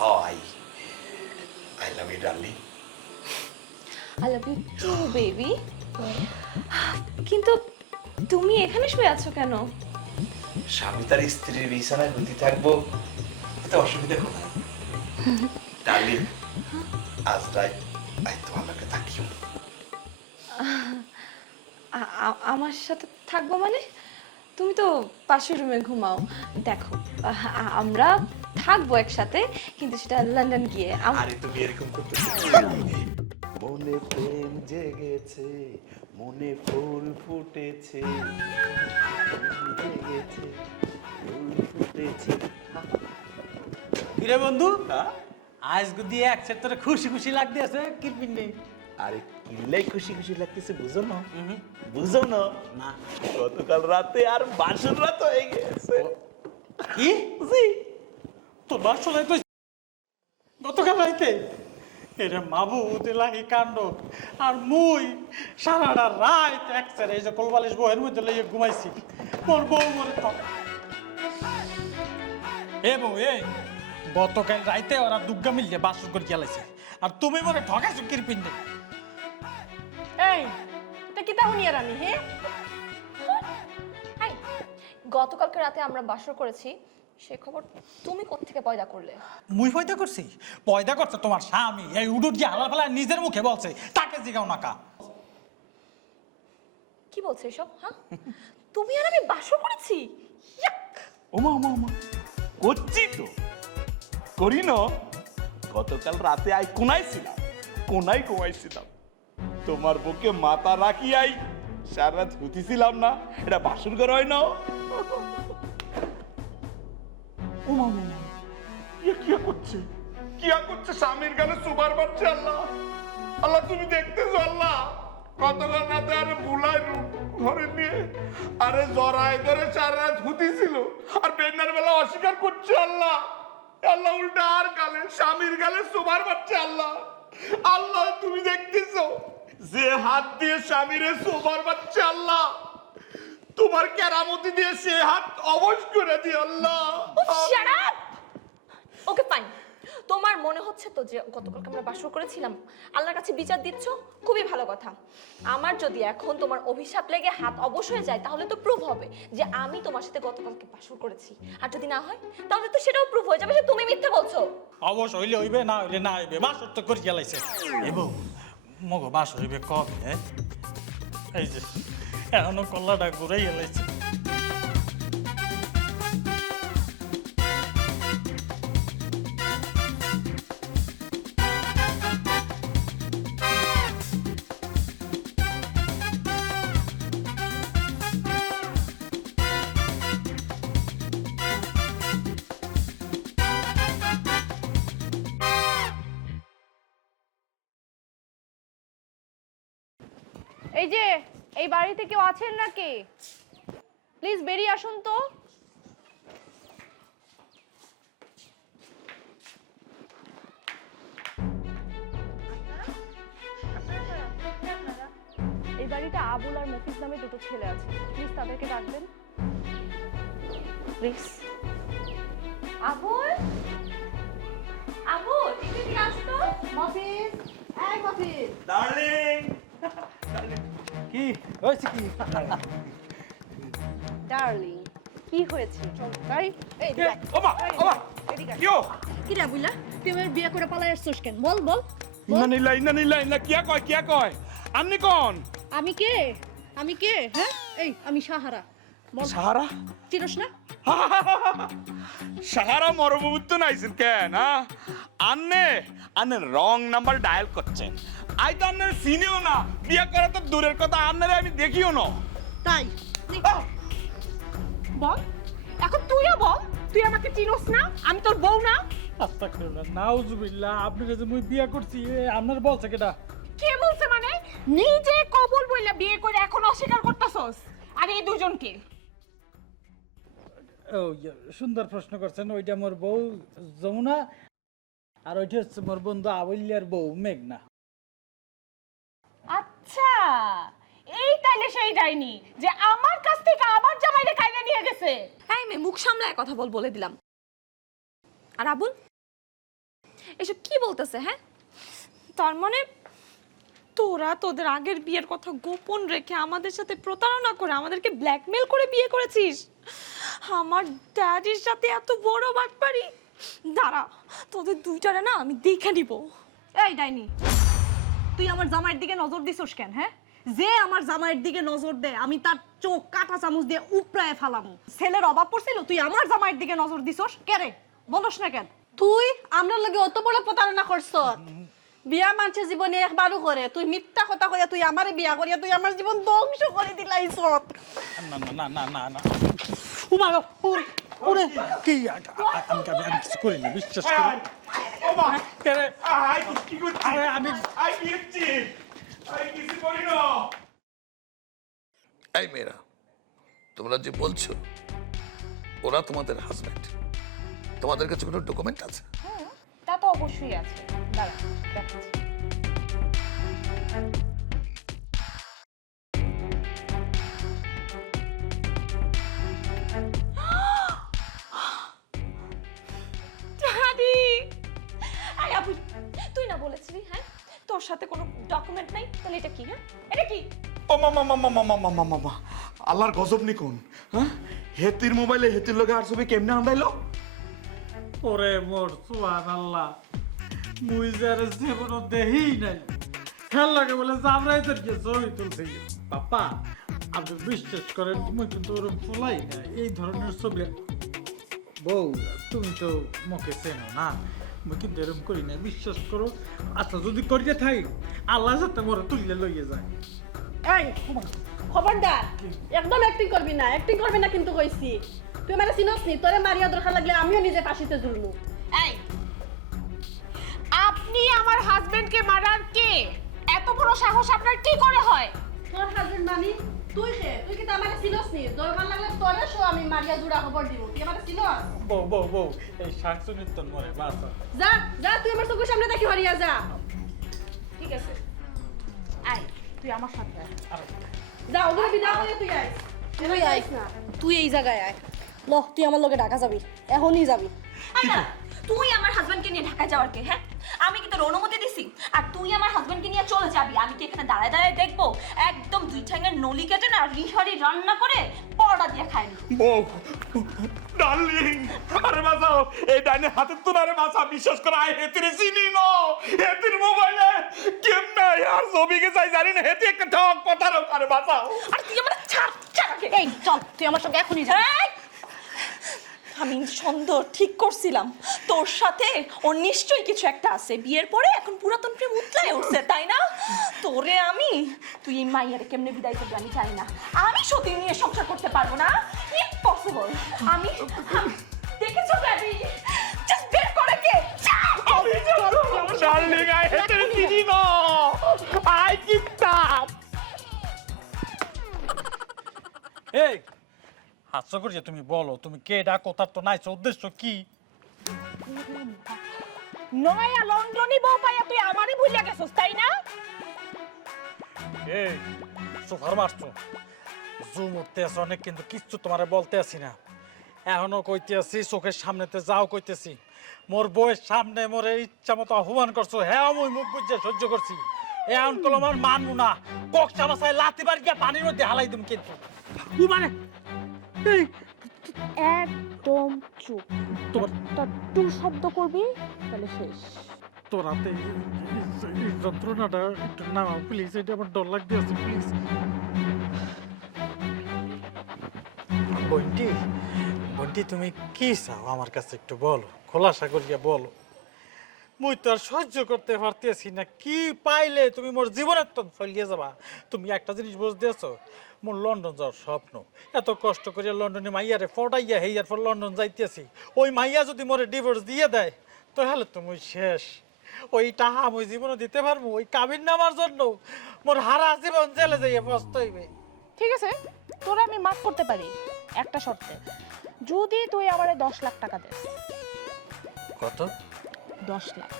Hi, I love you darling. I love you too baby. কিন্তু তুমি এখানে শুয়ে আছো কেন? স্বামী তার স্ত্রীর বিছানায় গতি থাকবো, এতে অসুবিধা কোথায়? ডার্লিং, আজ রাত আই তোমার লগে থাকিও। আমার সাথে থাকবো মানে? তুমি তো পাশের রুমে ঘুমাও। দেখো, আমরা থাকবো একসাথে, কিন্তু সেটা লন্ডন গিয়ে। আরে তুমি এরকম করতেছো? মনে প্রেম জেগেছে, মনে ফুল ফুটেছে, জেগেছে, ফুল ফুটেছে। কিরে বন্ধু, আজ দিয়ে এক সেট তোরে খুশি খুশি লাগতে আছে কি পিন্ডে? আরে কিল্লাই খুশি খুশি লাগতেছে, বুঝো না? বুঝো না? না, গতকাল রাতে আর বাসর রাত হয়ে গেছে। কি? তোর বাসর রাত গতকাল রাইতে? এরে মাবুদ এলাহি কাণ্ড। আর মুই সারাটা রাত একসাথে এই যে কোলবালিশ বইয়ের মধ্যে লইয়ে ঘুমাইছি। মোর বউ মরে তো এ বউ এ, গতকাল রাইতে ওরা দুগ্গা মিলিয়ে বাসর করে গেলাইছে, আর তুমি মনে ঠকাইছো কির পিন্ডে। এই এটা কিতা হুনিয়া রানী? হ্যাঁ, গতকালকে রাতে আমরা বাসর করেছি, সে খবর তুমি কোত্থেকে পয়দা করলে? মুই পয়দা করছি? পয়দা করছে তোমার স্বামী, এই উডুট গিয়ে হালা ফেলা নিজের মুখে বলছে, তাকে জিগাও না কা। কি বলছে এসব? হ্যাঁ, তুমি আর আমি বাসর করেছি? ইয়াক! ওমা ওমা ওমা, করছি তো, করি না। গতকাল রাতে আই কোনায় ঘুমাইছিলাম। তোমার বুকে মাথা রাখি আই সারা রাত হুতিছিলাম না। এটা বাসন ঘর হয় না? ওমা ওমা, কিয়া করছে স্বামীর গালে সুবার পাচ্ছে। আল্লাহ তুমি দেখতেছো? আল্লাহ গতকাল রাতে আরে বুলাই ঘরে নিয়ে আরে জরায় ধরে সারা রাত হুতিছিল, আর বেনার বেলা অস্বীকার করছে। আল্লাহ উল্টা আর গালে স্বামীর গালে সুবার পাচ্ছে। আল্লাহ তুমি দেখতেছো? যে হাত দিয়ে স্বামীরে সুবার পাচ্ছে, আল্লাহ তোমার কেরামতি দিয়ে সে হাত অবশ করে দিয়ে। আল্লাহ শাট আপ! ওকে ফাইন, তোমার মনে হচ্ছে তো যে গতকালকে আমরা বাসর করেছিলাম, আল্লাহর কাছে বিচার দিচ্ছ, খুবই ভালো কথা। আমার যদি এখন তোমার অভিশাপ লেগে হাত অবশ হয়ে যায়, তাহলে তো প্রুফ হবে যে আমি তোমার সাথে গতকালকে বাসর করেছি। আর যদি না হয়, তাহলে তো সেটাও প্রুফ হয়ে যাবে যে তুমি মিথ্যা বলছো। অবশ্য হইলে হইবে, না হইলে না হইবে, বাসর তো করি গেলাইছে। এবং মগো বাসর হইবে কবে? হ্যাঁ, এই যে এখনো কল্লাটা ঘুরাই গেলাইছে। এই যে, এই বাড়িতে কেউ আছেন নাকি? প্লিজ বেরিয়ে আসুন তো। এই বাড়িতে আবুল আর মফিজ নামে দুটো ছেলে আছে, প্লিজ তাদেরকে ডাকবেন প্লিজ। আবুল, আবুল এদিকে আসতো। মফিজ, এই মফিজ। ডার্লিং কি হয়েছে কি? ডার্লিং, কি হয়েছে? চল ভাই, এই এ, ওমা ওমা কিও কিরা বুইলা তুই আমার বিয়ে করে পালাই আসছিস কেন? বল বল। ইন্না নিলা কিয়া কয় আপনি কোন? আমি কে? আমি কে? হ্যাঁ, এই আমি সাহারা। বল, সাহারা? চিনস না? সাহারা মরমুক্ত নাইছেন কেন? আন্নে রং নাম্বার ডায়াল করছেন। আই তো আন্নের চিনিও না, বিয়ে করা তো দূরের কথা, আন্নারে আমি দেখিও না। তাই বল, এখন তুইও বল, তুই আমাকে চিনোস না? আমি তোর বউ না? আস্তাগফিরুল্লাহ, নাউজুবিল্লাহ, আপনার যে মুই বিয়া করছি, আপনার বলছে কেডা? কে বলছে মানে? নিজে কবুল বইলা বিয়ে করে এখন অস্বীকার করতেছস। আর এই দুজনকে? ও সুন্দর প্রশ্ন করছেন। ওইটা মোর বউ যমুনা, আর ওইটা হচ্ছে মোর বন্ধু আবুলিয়ার বউ মেঘনা। আচ্ছা, এই তাইলে সেই ডাইনি যে আমার কাছ থেকে আমার জামাইরে কাইলে নিয়ে গেছে। এই মে, মুখ সামলায় কথা বল, বলে দিলাম। আর আবুল এসব কি বলতেছে? হ্যাঁ, তার মানে তোরা তোদের আগের বিয়ের কথা গোপন রেখে আমাদের সাথে প্রতারণা করে আমাদেরকে ব্ল্যাকমেল করে বিয়ে করেছিস? আমার ড্যাডির সাথে এত বড় বাটপারি! দাঁড়া, তোদের দুইটারে না আমি দেখে নিব। এই ডাইনি, তুই আমার জামাইয়ের দিকে নজর দিছস কেন? হ্যাঁ, যে আমার জামাইয়ের দিকে নজর দে আমি তার চোখ কাটা চামচ দিয়ে উপড়ায় ফেলামু। ছেলের অভাব পড়ছিল, তুই আমার জামাইয়ের দিকে নজর দিছস কে রে? বলস না কেন? তুই আমরা লগে অত বড় প্রতারণা করছ। বিয়া মানুষের জীবনে একবারও করে, তুই মিথ্যা কথা কইয়া তুই আমারে বিয়া করিয়া তুই আমার জীবন ধ্বংস করে দিলাইছ। না না না না না না, উমা ওরে ওরে কি? আমি কিছু করিনি, বিশ্বাস করি। ওমা কে রে? আই কি করছি? আরে আমি আই কিচ্ছি, আই কিছু করি না। এই মেয়েরা, তোমরা যে বলছো ওরা তোমাদের হাজব্যান্ড, তোমাদের কাছে কোনো ডকুমেন্ট আছে? তা তো অবশ্যই আছে। দাঁড়া, দেখাচ্ছি। ড্যাডি! আই আপু, তুই না বলেছিলি হ্যাঁ তোর সাথে কোনো ডকুমেন্ট নাই? তাহলে এটা কি? হ্যাঁ, এটা কি? ও মামা আল্লাহর গজব নি কোন? হ্যাঁ, হেতির মোবাইলে হেতির লগে আর ছবি কেমনে আন্দাইলো? ওরে মোর সুবহানাল্লাহ, মুই যারে জীবন দেহি নাই, খেল লাগে বলে জামরাই তোর কে ছবি তুলছে। বাবা, আপনি বিশ্বাস করেন, মুই কিন্তু ওরম চলাই না এই ধরনের ছবি। বউ, তুমি তো মুখে চেনো না, মুই কিন্তু এরকম করি না, বিশ্বাস করো। আচ্ছা, যদি করিয়ে থাকি আল্লাহ যাতে মোর তুললে লইয়ে যায়। এই খবরদার, একদম অ্যাক্টিং করবি না, অ্যাক্টিং করবি না কিন্তু কইছি। তুই মানে চিনস নি, তোরে মারিয়া দরকার লাগলে আমিও নিজে ফাঁসিতে ঝুলমু। এই, আপনি আমার হাজবেন্ডকে মারার কে? এত বড় সাহস আপনার কি করে হয়? তোর হাজবেন্ড মানি তুই কে? তুই কি আমারে চিনস নি? দরকার লাগলে তোরে শো আমি মারিয়া জুড়া খবর দিব। তুই আমারে চিনস? বউ বউ বউ, এই শাকসু নিত্যন মরে বাসা। যা যা, তুই আমার চোখের সামনে দেখি হরিয়া যা। ঠিক আছে, আয় তুই আমার সাথে আয়। যা, ওগুলো বিদা করে তুই আয়। তুই আইস না, তুই এই জায়গায় আয়। ল, তুই আমার লগে ঢাকা যাবি, এখনই যাবি। তুই আমার হাজবেন্ড হাজবেন্ডকে নিয়ে ঢাকা যাওয়ার কে? হ্যাঁ, আমি কি তোর অনুমতি দিছি? আর তুই আমার হাজবেন্ডকে নিয়ে চলে যাবি, আমি কি এখানে দাঁড়ায় দাঁড়ায় দেখবো? একদম দুই ঠ্যাঙের নলি কেটে না রিহারি রান্না করে পরোটা দিয়ে খাই নি। বউ ডার্লিং, আরে বাঁচাও, এই ডাইনে হাতের তো আরে বাঁচা, বিশ্বাস করে আই হেতিরে চিনি নো, হেতির মোবাইলে কেমনে আর ছবিকে চাই জানি না, হেতি একটা ঠক প্রতারক, আরে বাঁচাও। আর তুই আমার ছাড় ছাড়। এই চল, তুই আমার সঙ্গে এখনই যা। আমি সুন্দর ঠিক করছিলাম তোর সাথে, ওর নিশ্চয়ই কিছু একটা আছে। বিয়ের পরে এখন পুরাতন প্রেম উতলায় উঠছে, তাই না? তোরে আমি, তুই এই মাইয়ারে কেমনে বিদায় করবি আমি জানি না। আমি সত্যি নিয়ে সংসার করতে পারবো না, ইম্পসিবল। আমি দেখেছো গাড়ি জাস্ট বের করে কে? ডার্লিং, আই হেতিরে চিনি নো, আই কিপটাপ। এই হাস্য করছে, তুমি বলো তুমি কে ডাক, কোথার তো নাইছো, উদ্দেশ্য কি? নয়া লন্ডনি বউ পাইয়া তুই আমারই ভুলিয়া গেছস, তাই না? এই সোফার মারছো, জুম উঠতে আছে অনেক, কিন্তু কিচ্ছু তোমারে বলতে আসি না। এখনো কইতে আছি, চোখের সামনেতে যাও কইতেছি। মোর বউয়ের সামনে মোরে ইচ্ছা মতো অপমান করছো, হ্যাঁ আমি মুখ বুঝে সহ্য করছি। এখন কল আমার মানবো না, কক্সা মাছায় লাথি বার গিয়া পানির মধ্যে হালাই দিম কিন্তু। ও মানে এই একদম চুপ। তোমার টু শব্দ করবি তাহলে শেষ। তোর হাতে এই যন্ত্রণাটা একটু নামাও প্লিজ, এটা আমার ডর লাগতে আছে প্লিজ। বন্টি বন্টি, তুমি কি চাও আমার কাছে একটু বলো, খোলাসা করিয়া বলো। মুই তো আর সহ্য করতে পারতেছি না, কি পাইলে তুমি মোর জীবনের তো চলিয়ে যাবা। তুমি একটা জিনিস বুঝতে আছো, মোর লন্ডন যাওয়ার স্বপ্ন, এত কষ্ট করিয়া লন্ডনে মাইয়ারে ফটাইয়া হেয়ার পর লন্ডন যাইতেছি। ওই মাইয়া যদি মোরে ডিভোর্স দিয়ে দেয় তাহলে তুমি শেষ। ওই টাহা আমি জীবনে দিতে পারবো ওই কাবিন নামার জন্য? মোর হারা জীবন জেলে যাইয়া পস্তাইবে। ঠিক আছে, তোরা আমি মাফ করতে পারি একটা শর্তে, যদি তুই আমারে 10 লাখ টাকা দেস। কত? 10 লাখ।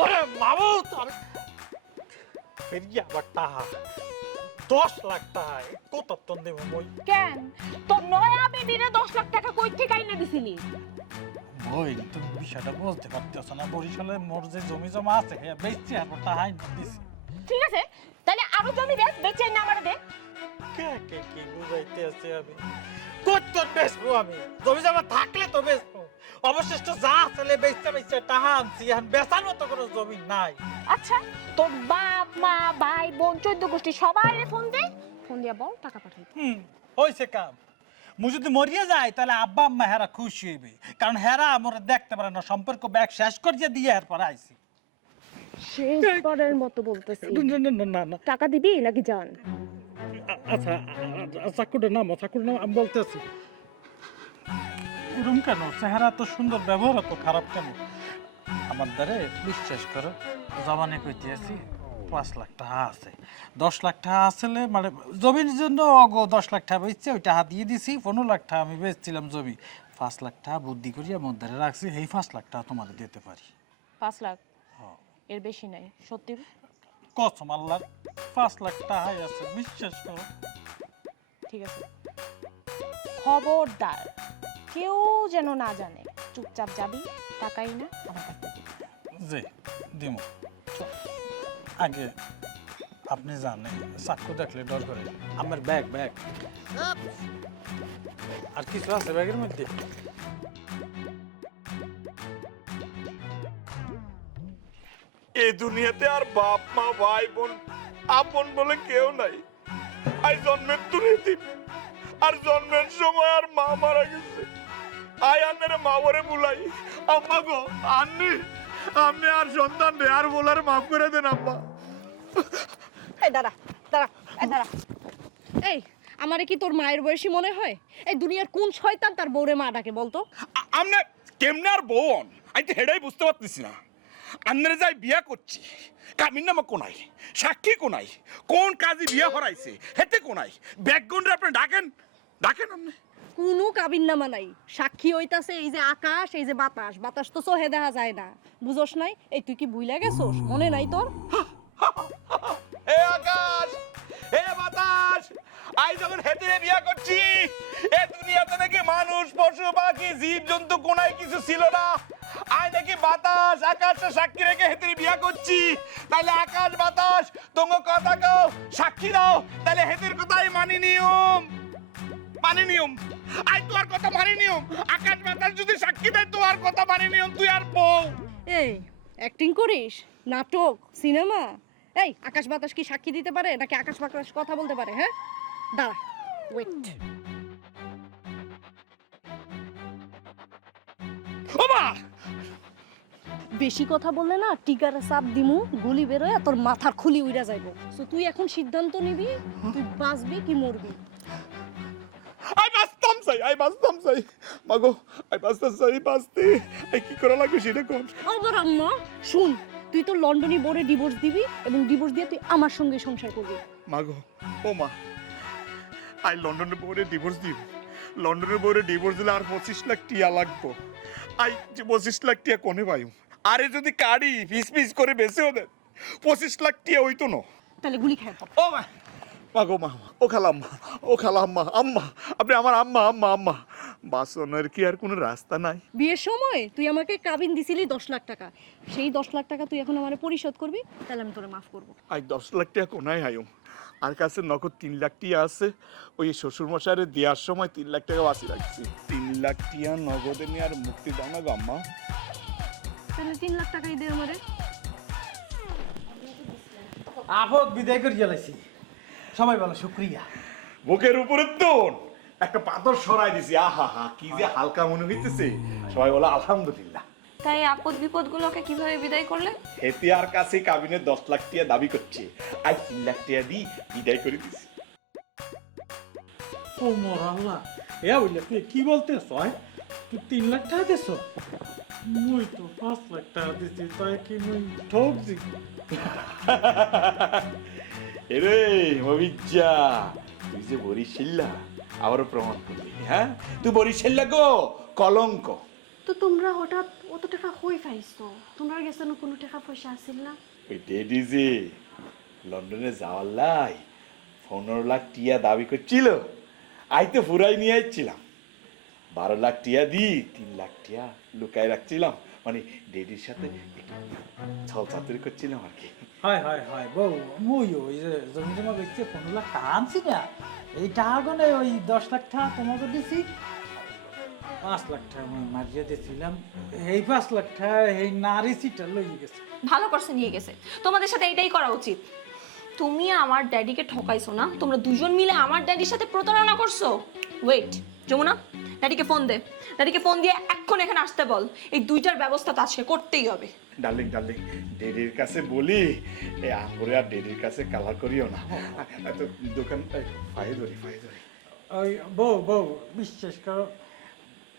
ওরে মামুত, আমি ফেরিয়া আবার টাহা 10 লাখ টাকা কত তন দেব মই? কেন তোর নয়া বেবিরে 10 লাখ টাকা কই থেকে আইনা দিছিলি? ওই তুমি বিষয়টা বুঝতে পারতেছ না, বরিশালে মোর যে জমি জমা আছে হ্যাঁ বেচছি আর টাহাই দিছি। ঠিক আছে, তাহলে আরো জমি বেচে না আমারে দে। কে কে কি বুঝাইতে আছে আমি? কত বেচবো আমি? জমি জমা থাকলে তো বেচবো, অবশিষ্ট যা আছে বেচতে টাহা আনছি, এখন বেচার মতো কোনো জমি নাই। আচ্ছা, তোর বাপ মা ভাই বোন 14 গোষ্ঠী সবাই ফোন দে, ফোন দিয়া বল টাকা পাঠাই। হইছে কাম। মু যদি মরিয়া যাই তাহলে আব্বা আম্মা হেরা খুশি হইবে, কারণ হেরা মোরে দেখতে পারে না, সম্পর্ক ব্যাগ শেষ করিয়া দিয়ে এরপর আইছি। শেষবারের মতো বলতেছি, না না, টাকা দিবি নাকি জান? আচ্ছা চাকুটা নাম আমি বলতেছি। এরকম কেন? চেহারা তো সুন্দর, ব্যবহার তো খারাপ কেন? আমার দ্বারে বিশ্বাস করো, জমানে কইতে আছি 5 লাখ টাকা আছে। 10 লাখ টাকা আসলে মানে জমির জন্য অগো 10 লাখ টাকা বেচছে, ওই টাকা দিয়ে দিছি। 15 লাখ টাকা আমি বেচছিলাম জমি, 5 লাখ টাকা বুদ্ধি করিয়া আমার দ্বারে রাখছি, এই 5 লাখ টাকা তোমার দিতে পারি। 5 লাখ? এর বেশি নাই সত্যি? কসম আল্লাহর 5 লাখ টাকাই আছে, বিশ্বাস করো। ঠিক আছে, খবরদার কেউ যেন না জানে, চুপচাপ যাবি, টাকাই না আমার কাছে দিবি। জি দিমু। আগে আপনি জানেন চাকু দেখলে ডর করে। আমার ব্যাগ আর কিছু আছে ব্যাগের মধ্যে? এই দুনিয়াতে আর বাপ মা ভাই বোন আপন বলে কেউ নাই। আই জন্মের দুনিয়াতে আর জন্মের সময় আর মা মারা গেছে। আই আন্নের মা বলে বুলাই, আম্মা গো আন্নি আপনি আর সন্তান রে আর বলার মাফ করে দেন আম্মা। এই দাঁড়া দাঁড়া, এই দাঁড়া। এই আমারে কি তোর মায়ের বয়সী মনে হয়? এই দুনিয়ার কোন শয়তান তার বউরে মা ডাকে বলতো? আমনে কেমনে আর বোন আমি তো হেডাই বুঝতে পারতেছি না। আন্নারে যাই বিয়া করছি, কামিন নামা কোনাই, সাক্ষী কোনাই, কোন কাজে বিয়া হরাইছে হেতে কোনাই, ব্যাকগ্রাউন্ডে আপনি ডাকেন আপনি? কোনো কাবিননামা নাই, সাক্ষী হইতাছে এই যে আকাশ, এই যে বাতাস। বাতাস তো চোখে দেখা যায় না, বুঝোস নাই? এই তুই কি ভুইলা গেছোস? মনে নাই তোর? হে আকাশ, হে বাতাস, আই যখন হেতিরে বিয়া করছি এ দুনিয়াতে নাকি মানুষ পশু পাখি জীব জন্তু কোনায় কিছু ছিল না। আই নাকি বাতাস আকাশে সাক্ষী রেখে হেতিরে বিয়া করছি। তাইলে আকাশ বাতাস তোমার কথা কও সাক্ষী দাও, তাইলে হেতির কথাই মানি নিয়ম। মানি নিয়ম আই তোর কথা মানি নিয়ম। আকাশ বাতাস যদি সাক্ষী দেয় তোর কথা মানি নিয়ম। তুই আর বউ এই অ্যাক্টিং করিস, নাটক, সিনেমা। এই আকাশ বাতাস কি সাক্ষী দিতে পারে নাকি আকাশ বাতাস কথা বলতে পারে? হ্যাঁ দাঁড়া, ওয়েট। ওমা বেশি কথা বললে না টিকারে চাপ দিমু, গুলি বেরোয় তোর মাথার খুলি উইরা যাইব। সো তুই এখন সিদ্ধান্ত নিবি তুই বাঁচবি কি মরবি। আই বাঁচতাম চাই মাগো, আই বাঁচতাম চাই। বাঁচতে আই কি করা লাগবে সেটা কোন। আমার আম্মা শুন, তুই তো লন্ডনে বোরে ডিভোর্স দিবি এবং ডিভোর্স দিয়ে তুই আমার সঙ্গে সংসার করবি। মাগো ও মা, আই লন্ডনের বউরে ডিভোর্স দিব। লন্ডনের বউরে ডিভোর্স দিলে আর 25 লাখ টিয়া লাগবো। আই যে 25 লাখ টিয়া কোনে পাইম? আরে যদি কাড়ি পিস পিস করে বেচেও দেন 25 লাখ টিয়া হইতো না। তাহলে গুলি খায় ও মা, মাগো মা, ও খালাম্মা, ও খালাম্মা, আম্মা আপনি আমার আম্মা। আম্মা আম্মা বাঁচানোর কি আর কোনো রাস্তা নাই? বিয়ের সময় তুই আমাকে কাবিন দিছিলি 10 লাখ টাকা, সেই 10 লাখ টাকা তুই এখন আমারে পরিশোধ করবি, তাহলে আমি তোরে মাফ করব। আই 10 লাখ টাকা কোনায় হাইম? আর কাছে নগদ 3 লাখ টিয়া আছে। ওই শ্বশুর মশাইরে দেওয়ার সময় 3 লাখ টাকা বাঁচি রাখছি। 3 লাখ টিয়া নগদে নিয়ে আর মুক্তি দাও না গো আম্মা। তাহলে 3 লাখ টাকাই দে আমারে। আপদ বিদায় করে জ্বালাইছি, সবাই বলো শুক্রিয়া। বুকের উপরে তোন একটা পাথর সরাই দিছি। আহা হা কি যে হালকা মনে হইতেছে। সবাই বলো আলহামদুলিল্লাহ। তাই আপদ বিপদগুলোকে কিভাবে বিদায় করলে? হেতি আর কাছে কাবিনে 10 লাখ টিয়া দাবি করছে, আই 3 লাখ টিয়া দি বিদায় করে দিছি। ও মোর আল্লাহ, এ বললে তুই কি বলতেছ? তুই 3 লাখ টাকা দিছ? মুই তো 5 লাখ টাকা দিছি, তাই কি মুই ঠকছি? এরে মবিজ্জা, তুই যে বরিশাল্লা আবারও প্রমাণ করলি। হ্যাঁ তুই বরিশাল্লা গো কলঙ্ক। তো তোমরা হঠাৎ অত টাকা কই পাইছো? তোমরা গেছে না কোনো টাকা পয়সা আসিল না? ওই ডেডি যে লন্ডনে যাওয়ার লাই 15 লাখ টিয়া দাবি করছিল, আইতে ফুরাই নিয়ে আসছিলাম। 12 লাখ টিয়া দি 3 লাখ টিয়া লুকায় রাখছিলাম, মানে ডেডির সাথে ছল চাতুরি করছিলাম আর কি। হয় হয় হয় বউ, মুই ওই যে জমি জমা বেচতে 15 লাখ টাকা আনছি না, এই টাকা গনে ওই 10 লাখ টাকা তোমাকে দিছি, 5 লাখ টাকা মুই মারিয়ে দিয়েছিলাম। এই 5 লাখ টাকা এই নারী সিটা লই গেছে। ভালো করছে নিয়ে গেছে, তোমাদের সাথে এটাই করা উচিত। তুমি আমার ড্যাডিকে ঠকাইছো না, তোমরা দুজন মিলে আমার ড্যাডির সাথে প্রতারণা করছো। ওয়েট যমুনা, ড্যাডিকে ফোন দে, ড্যাডিকে ফোন দিয়ে এখন এখানে আসতে বল। এই দুইটার ব্যবস্থা তো আজকে করতেই হবে। ডার্লিং ডার্লিং, ডেডির কাছে বলি এই আঙ্গুরে আর ডেডির কাছে কালার করিও না। তো দোকান ফাই ধরি। ওই বউ বউ বিশ্বাস করো,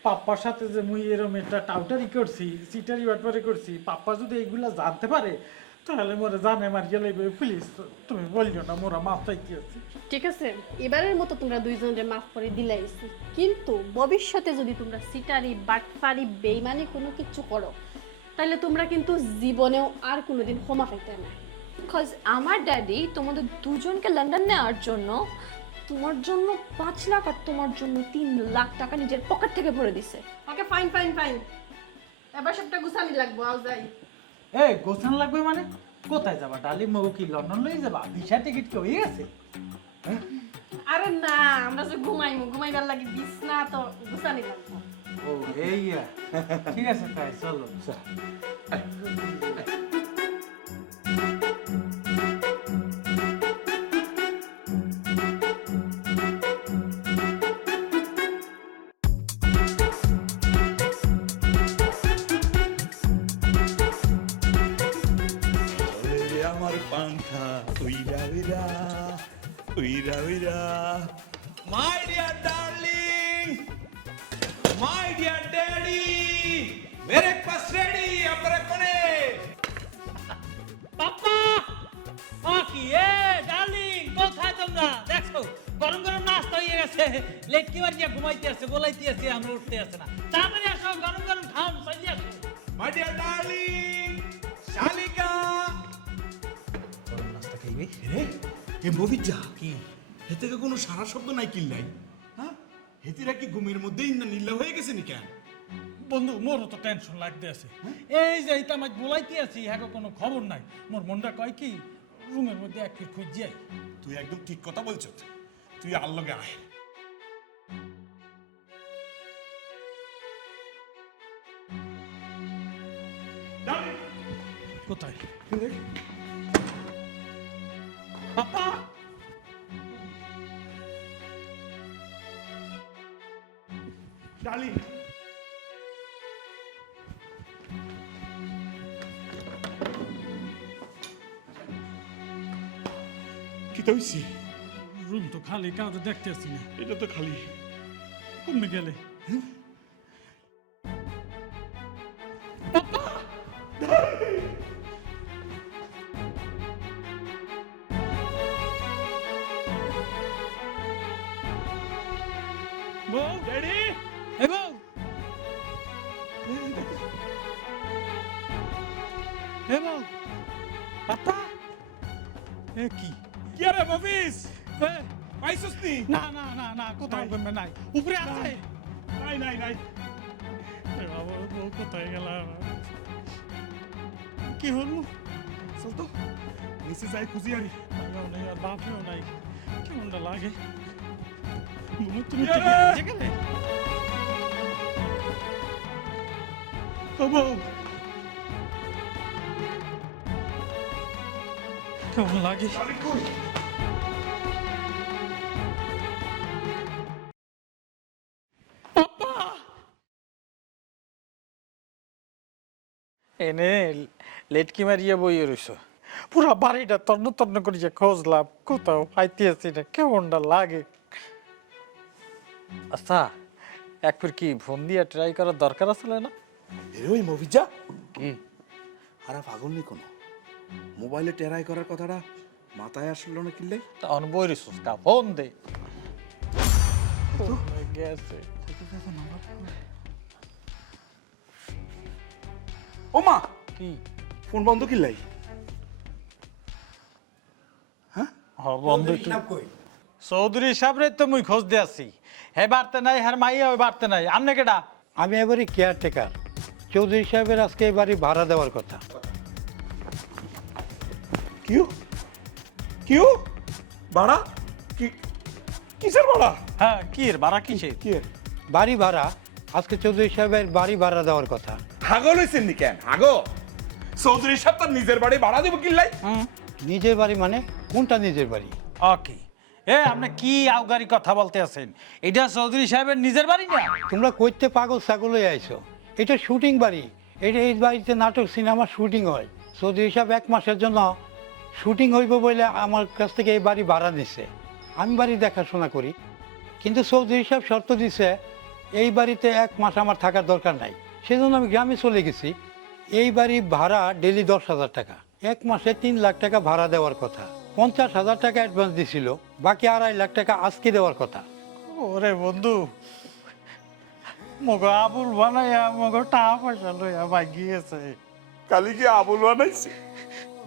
পাপ্পার সাথে যে মুই এরকম একটা টাউটারি করছি, সিটারি বাটপারি করছি, পাপ্পা যদি এইগুলা জানতে পারে তাহলে মোরা জানে মারিয়া লাগবে। প্লিজ তুমি বলিও না, মোরা মাপ চাইতে আছি। ঠিক আছে, এবারের মতো তোমরা দুইজনের মাফ করে দিলাইছি, কিন্তু ভবিষ্যতে যদি তোমরা সিটারি বাটপারি বেইমানি কোনো কিছু করো তাহলে তোমরা কিন্তু জীবনেও আর কোনোদিন ক্ষমা পাইতে না। বিকজ আমার ড্যাডি তোমাদের দুজনকে লন্ডন নেওয়ার জন্য তোমার জন্য 5 লাখ আর তোমার জন্য 3 লাখ টাকা নিজের পকেট থেকে ভরে দিছে। ওকে ফাইন ফাইন ফাইন, এবার সবটা গুছানি লাগবো। আও যাই। এই গোছান লাগবে মানে? কোথায় যাবা ডালি? মৌ কি লন্ডন লই যাবা? ভিসা টিকিট কি হয়ে গেছে? আরে না, আমরা যে ঘুমাইবার লাগি বিছনা তো গুছানি লাগবো। ও এই ঠিক আছে তাই চলো। আমার পান্থা উইরা উইরা উইরা উইরা। My dear darling, my dear daddy, breakfast ready. আপনারা কোনে? পাপ্পা ও কি এ ডার্লিং, কোথায় তোমরা? দেখো গরম গরম নাস্তা হয়ে গেছে, লেট কি মারিয়া ঘুমাইতে আছে, বলাইতে আছে, আমরা উঠতে আছে না। তাড়াতাড়ি আসো, গরম গরম খাও, চলে আসো। মাই ডিয়ার ডার্লিং, শালিকা। গরম নাস্তা খাইবে? এ মবিজা কি হে থেকে কোনো সারা শব্দ নাই কিল্লাই, হ্যাঁ? হেতিরা কি ঘুমের মধ্যেই না নীলা হয়ে গেছে নি কেন? বন্ধু মোরও তো টেনশন লাগতে আছে। এই যে এটা আমায় বলাইতে আছি, হ্যাঁ কোনো খবর নাই। মোর মনটা কয় কি রুমের মধ্যে এক ফিট খুঁজ যাই। তুই একদম ঠিক কথা বলছ, তুই আর লগে আয়। কোথায়? ডালি কি তো হইছে? রুম তো খালি, কাউকে দেখতে আসছি না। এটা তো খালি। কমে গেলে বউ, ড্যাডি এ বউ, এ বউ, পাপা, এ কি? কি আরে মফিজ এ, পাইছস নি? না না না না, কোথাও কমে নাই, উপরে আছে। নাই নাই নাই। এ বাবা, বউ কোথায় গেল? কি হলো? চল তো নিচে যাই খুঁজি আনি। আমিও নাই, আর বাপেও নাই, কেমনটা লাগে। বলো, তুমি ইয়ে রে! যেখানে ও বউ, কেমন লাগে? ডালি কই? এনে লেটকি মারিয়া বইয়ে রইছ, পুরা বাড়িটা তন্ন তন্ন করিয়া খোঁজলাম, কোথাও পাইতে আছি না, কেমনটা লাগে। আচ্ছা, একবার কি ফোন দিয়ে ট্রাই করার দরকার আসলে না? ওই মফিজা কি আরা পাগল নি কোনো, মোবাইলে টেরাই করার কথাটা মাথায় আসলো না কিল্লাই? তখন বই রইছিস কা, ফোন দে। গেছে। ও মা, কি ফোন বন্ধ কিল্লাই? বন্ধু চৌধুরী সাহেব তো মুই খোঁজ দিয়ে আছি, হে বাড়তে নাই, হ্যাঁ মাইয়া ওই বাড়তে নাই। আমনে কেডা? আমি এবারে কেয়ারটেকার। চৌধুরী সাহেবের আজকে এই বাড়ি ভাড়া দেওয়ার কথা। কিউ কিউ ভাড়া? কি কিসের ভাড়া? হ্যাঁ, কি এর ভাড়া কিসের? কি এর? বাড়ি ভাড়া, আজকে চৌধুরী সাহেবের বাড়ি ভাড়া দেওয়ার কথা। হাগল হইছেন নি কেন? হাগো চৌধুরী সাহেব তার নিজের বাড়ি ভাড়া দিব কিল্লাই? নিজের বাড়ি মানে কোনটা নিজের বাড়ি? ওকে, এ আপনি কি আউগারি কথা বলতে আছেন? এটা চৌধুরী সাহেবের নিজের বাড়ি না? তোমরা কইতে পাগল ছাগল হয়ে আইছো। এটা শুটিং বাড়ি, এটা এই বাড়িতে নাটক সিনেমা শুটিং হয়। চৌধুরী সাহেব 1 মাসের জন্য শুটিং হইব বলে আমার কাছ থেকে এই বাড়ি ভাড়া নিছে। আমি বাড়ি দেখাশোনা করি, কিন্তু চৌধুরী সাহেব শর্ত দিছে এই বাড়িতে 1 মাস আমার থাকার দরকার নাই। সেজন্য আমি গ্রামে চলে গেছি। এই বাড়ি ভাড়া ডেলি 10,000 টাকা, 1 মাসে 3 লাখ টাকা ভাড়া দেওয়ার কথা। 50,000 টাকা অ্যাডভান্স দিছিল, বাকি 2.5 লাখ টাকা আজকে দেওয়ার কথা। ওরে বন্ধু, মগো আবুল বানাইয়া মগো টাকা পয়সা লইয়া ভাই গিয়েছে। কালি কি আবুল বানাইছে?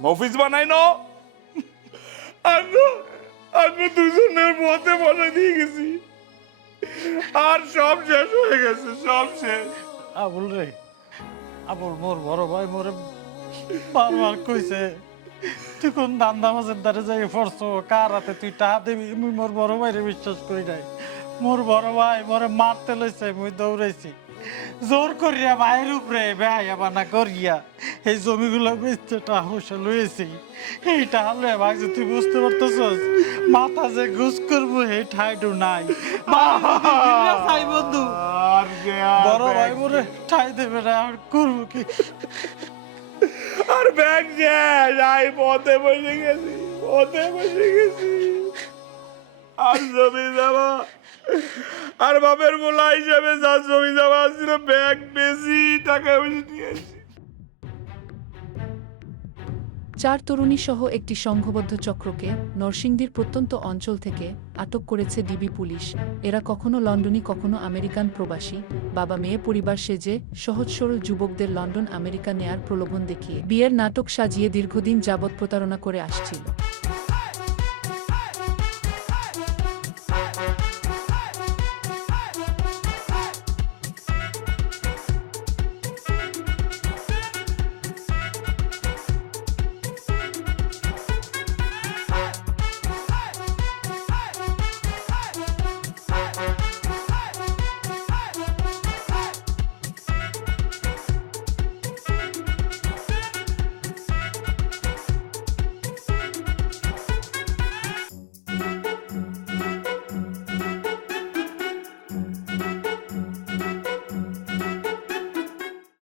মফিজ বানাই ন? আমি দুজনের মধ্যে বলে দিয়ে গেছি, আর সব শেষ হয়ে গেছে, সব শেষ। আবুল রে, আবুল মোর বড় ভাই মোরে বারবার কইছে তুই কোন দান্দা মাছের দ্বারে যাই পড়ছো, কার হাতে তুই টাকা দিবি। মুই মোর বড় ভাইরে বিশ্বাস করি নাই। মোর বড় ভাই মোরে মারতে লইছে, মুই দৌড়াইছি জোর করিয়া ভাইয়ের উপরে বেহাইয়া বানা করিয়া এই জমিগুলো বেচতে টাকা পয়সা লইয়েছি। এই টাকা লইয়া ভাগছে, তুই বুঝতে পারতেছস মাথা যে ঘুষ করবো এই ঠাইটু নাই। চাই বন্ধু, আর যে বড় ভাই মোরে ঠাই দেবে না, আর করবো কি? আর ব্যাগ শেষ, আই পথে বসে গেছি, পথে বসে গেছি। আর জমি যাবা, আর বাপের মোলা হিসাবে যা জমি যাবা ছিল ব্যাগ বেশি টাকা বেশি নিয়ে আসি। 4 তরুণী সহ একটি সংঘবদ্ধ চক্রকে নরসিংদীর প্রত্যন্ত অঞ্চল থেকে আটক করেছে ডিবি পুলিশ। এরা কখনো লন্ডনী, কখনো আমেরিকান প্রবাসী, বাবা মেয়ে পরিবার সেজে সহজ সরল যুবকদের লন্ডন আমেরিকা নেয়ার প্রলোভন দেখিয়ে বিয়ের নাটক সাজিয়ে দীর্ঘদিন যাবৎ প্রতারণা করে আসছিল।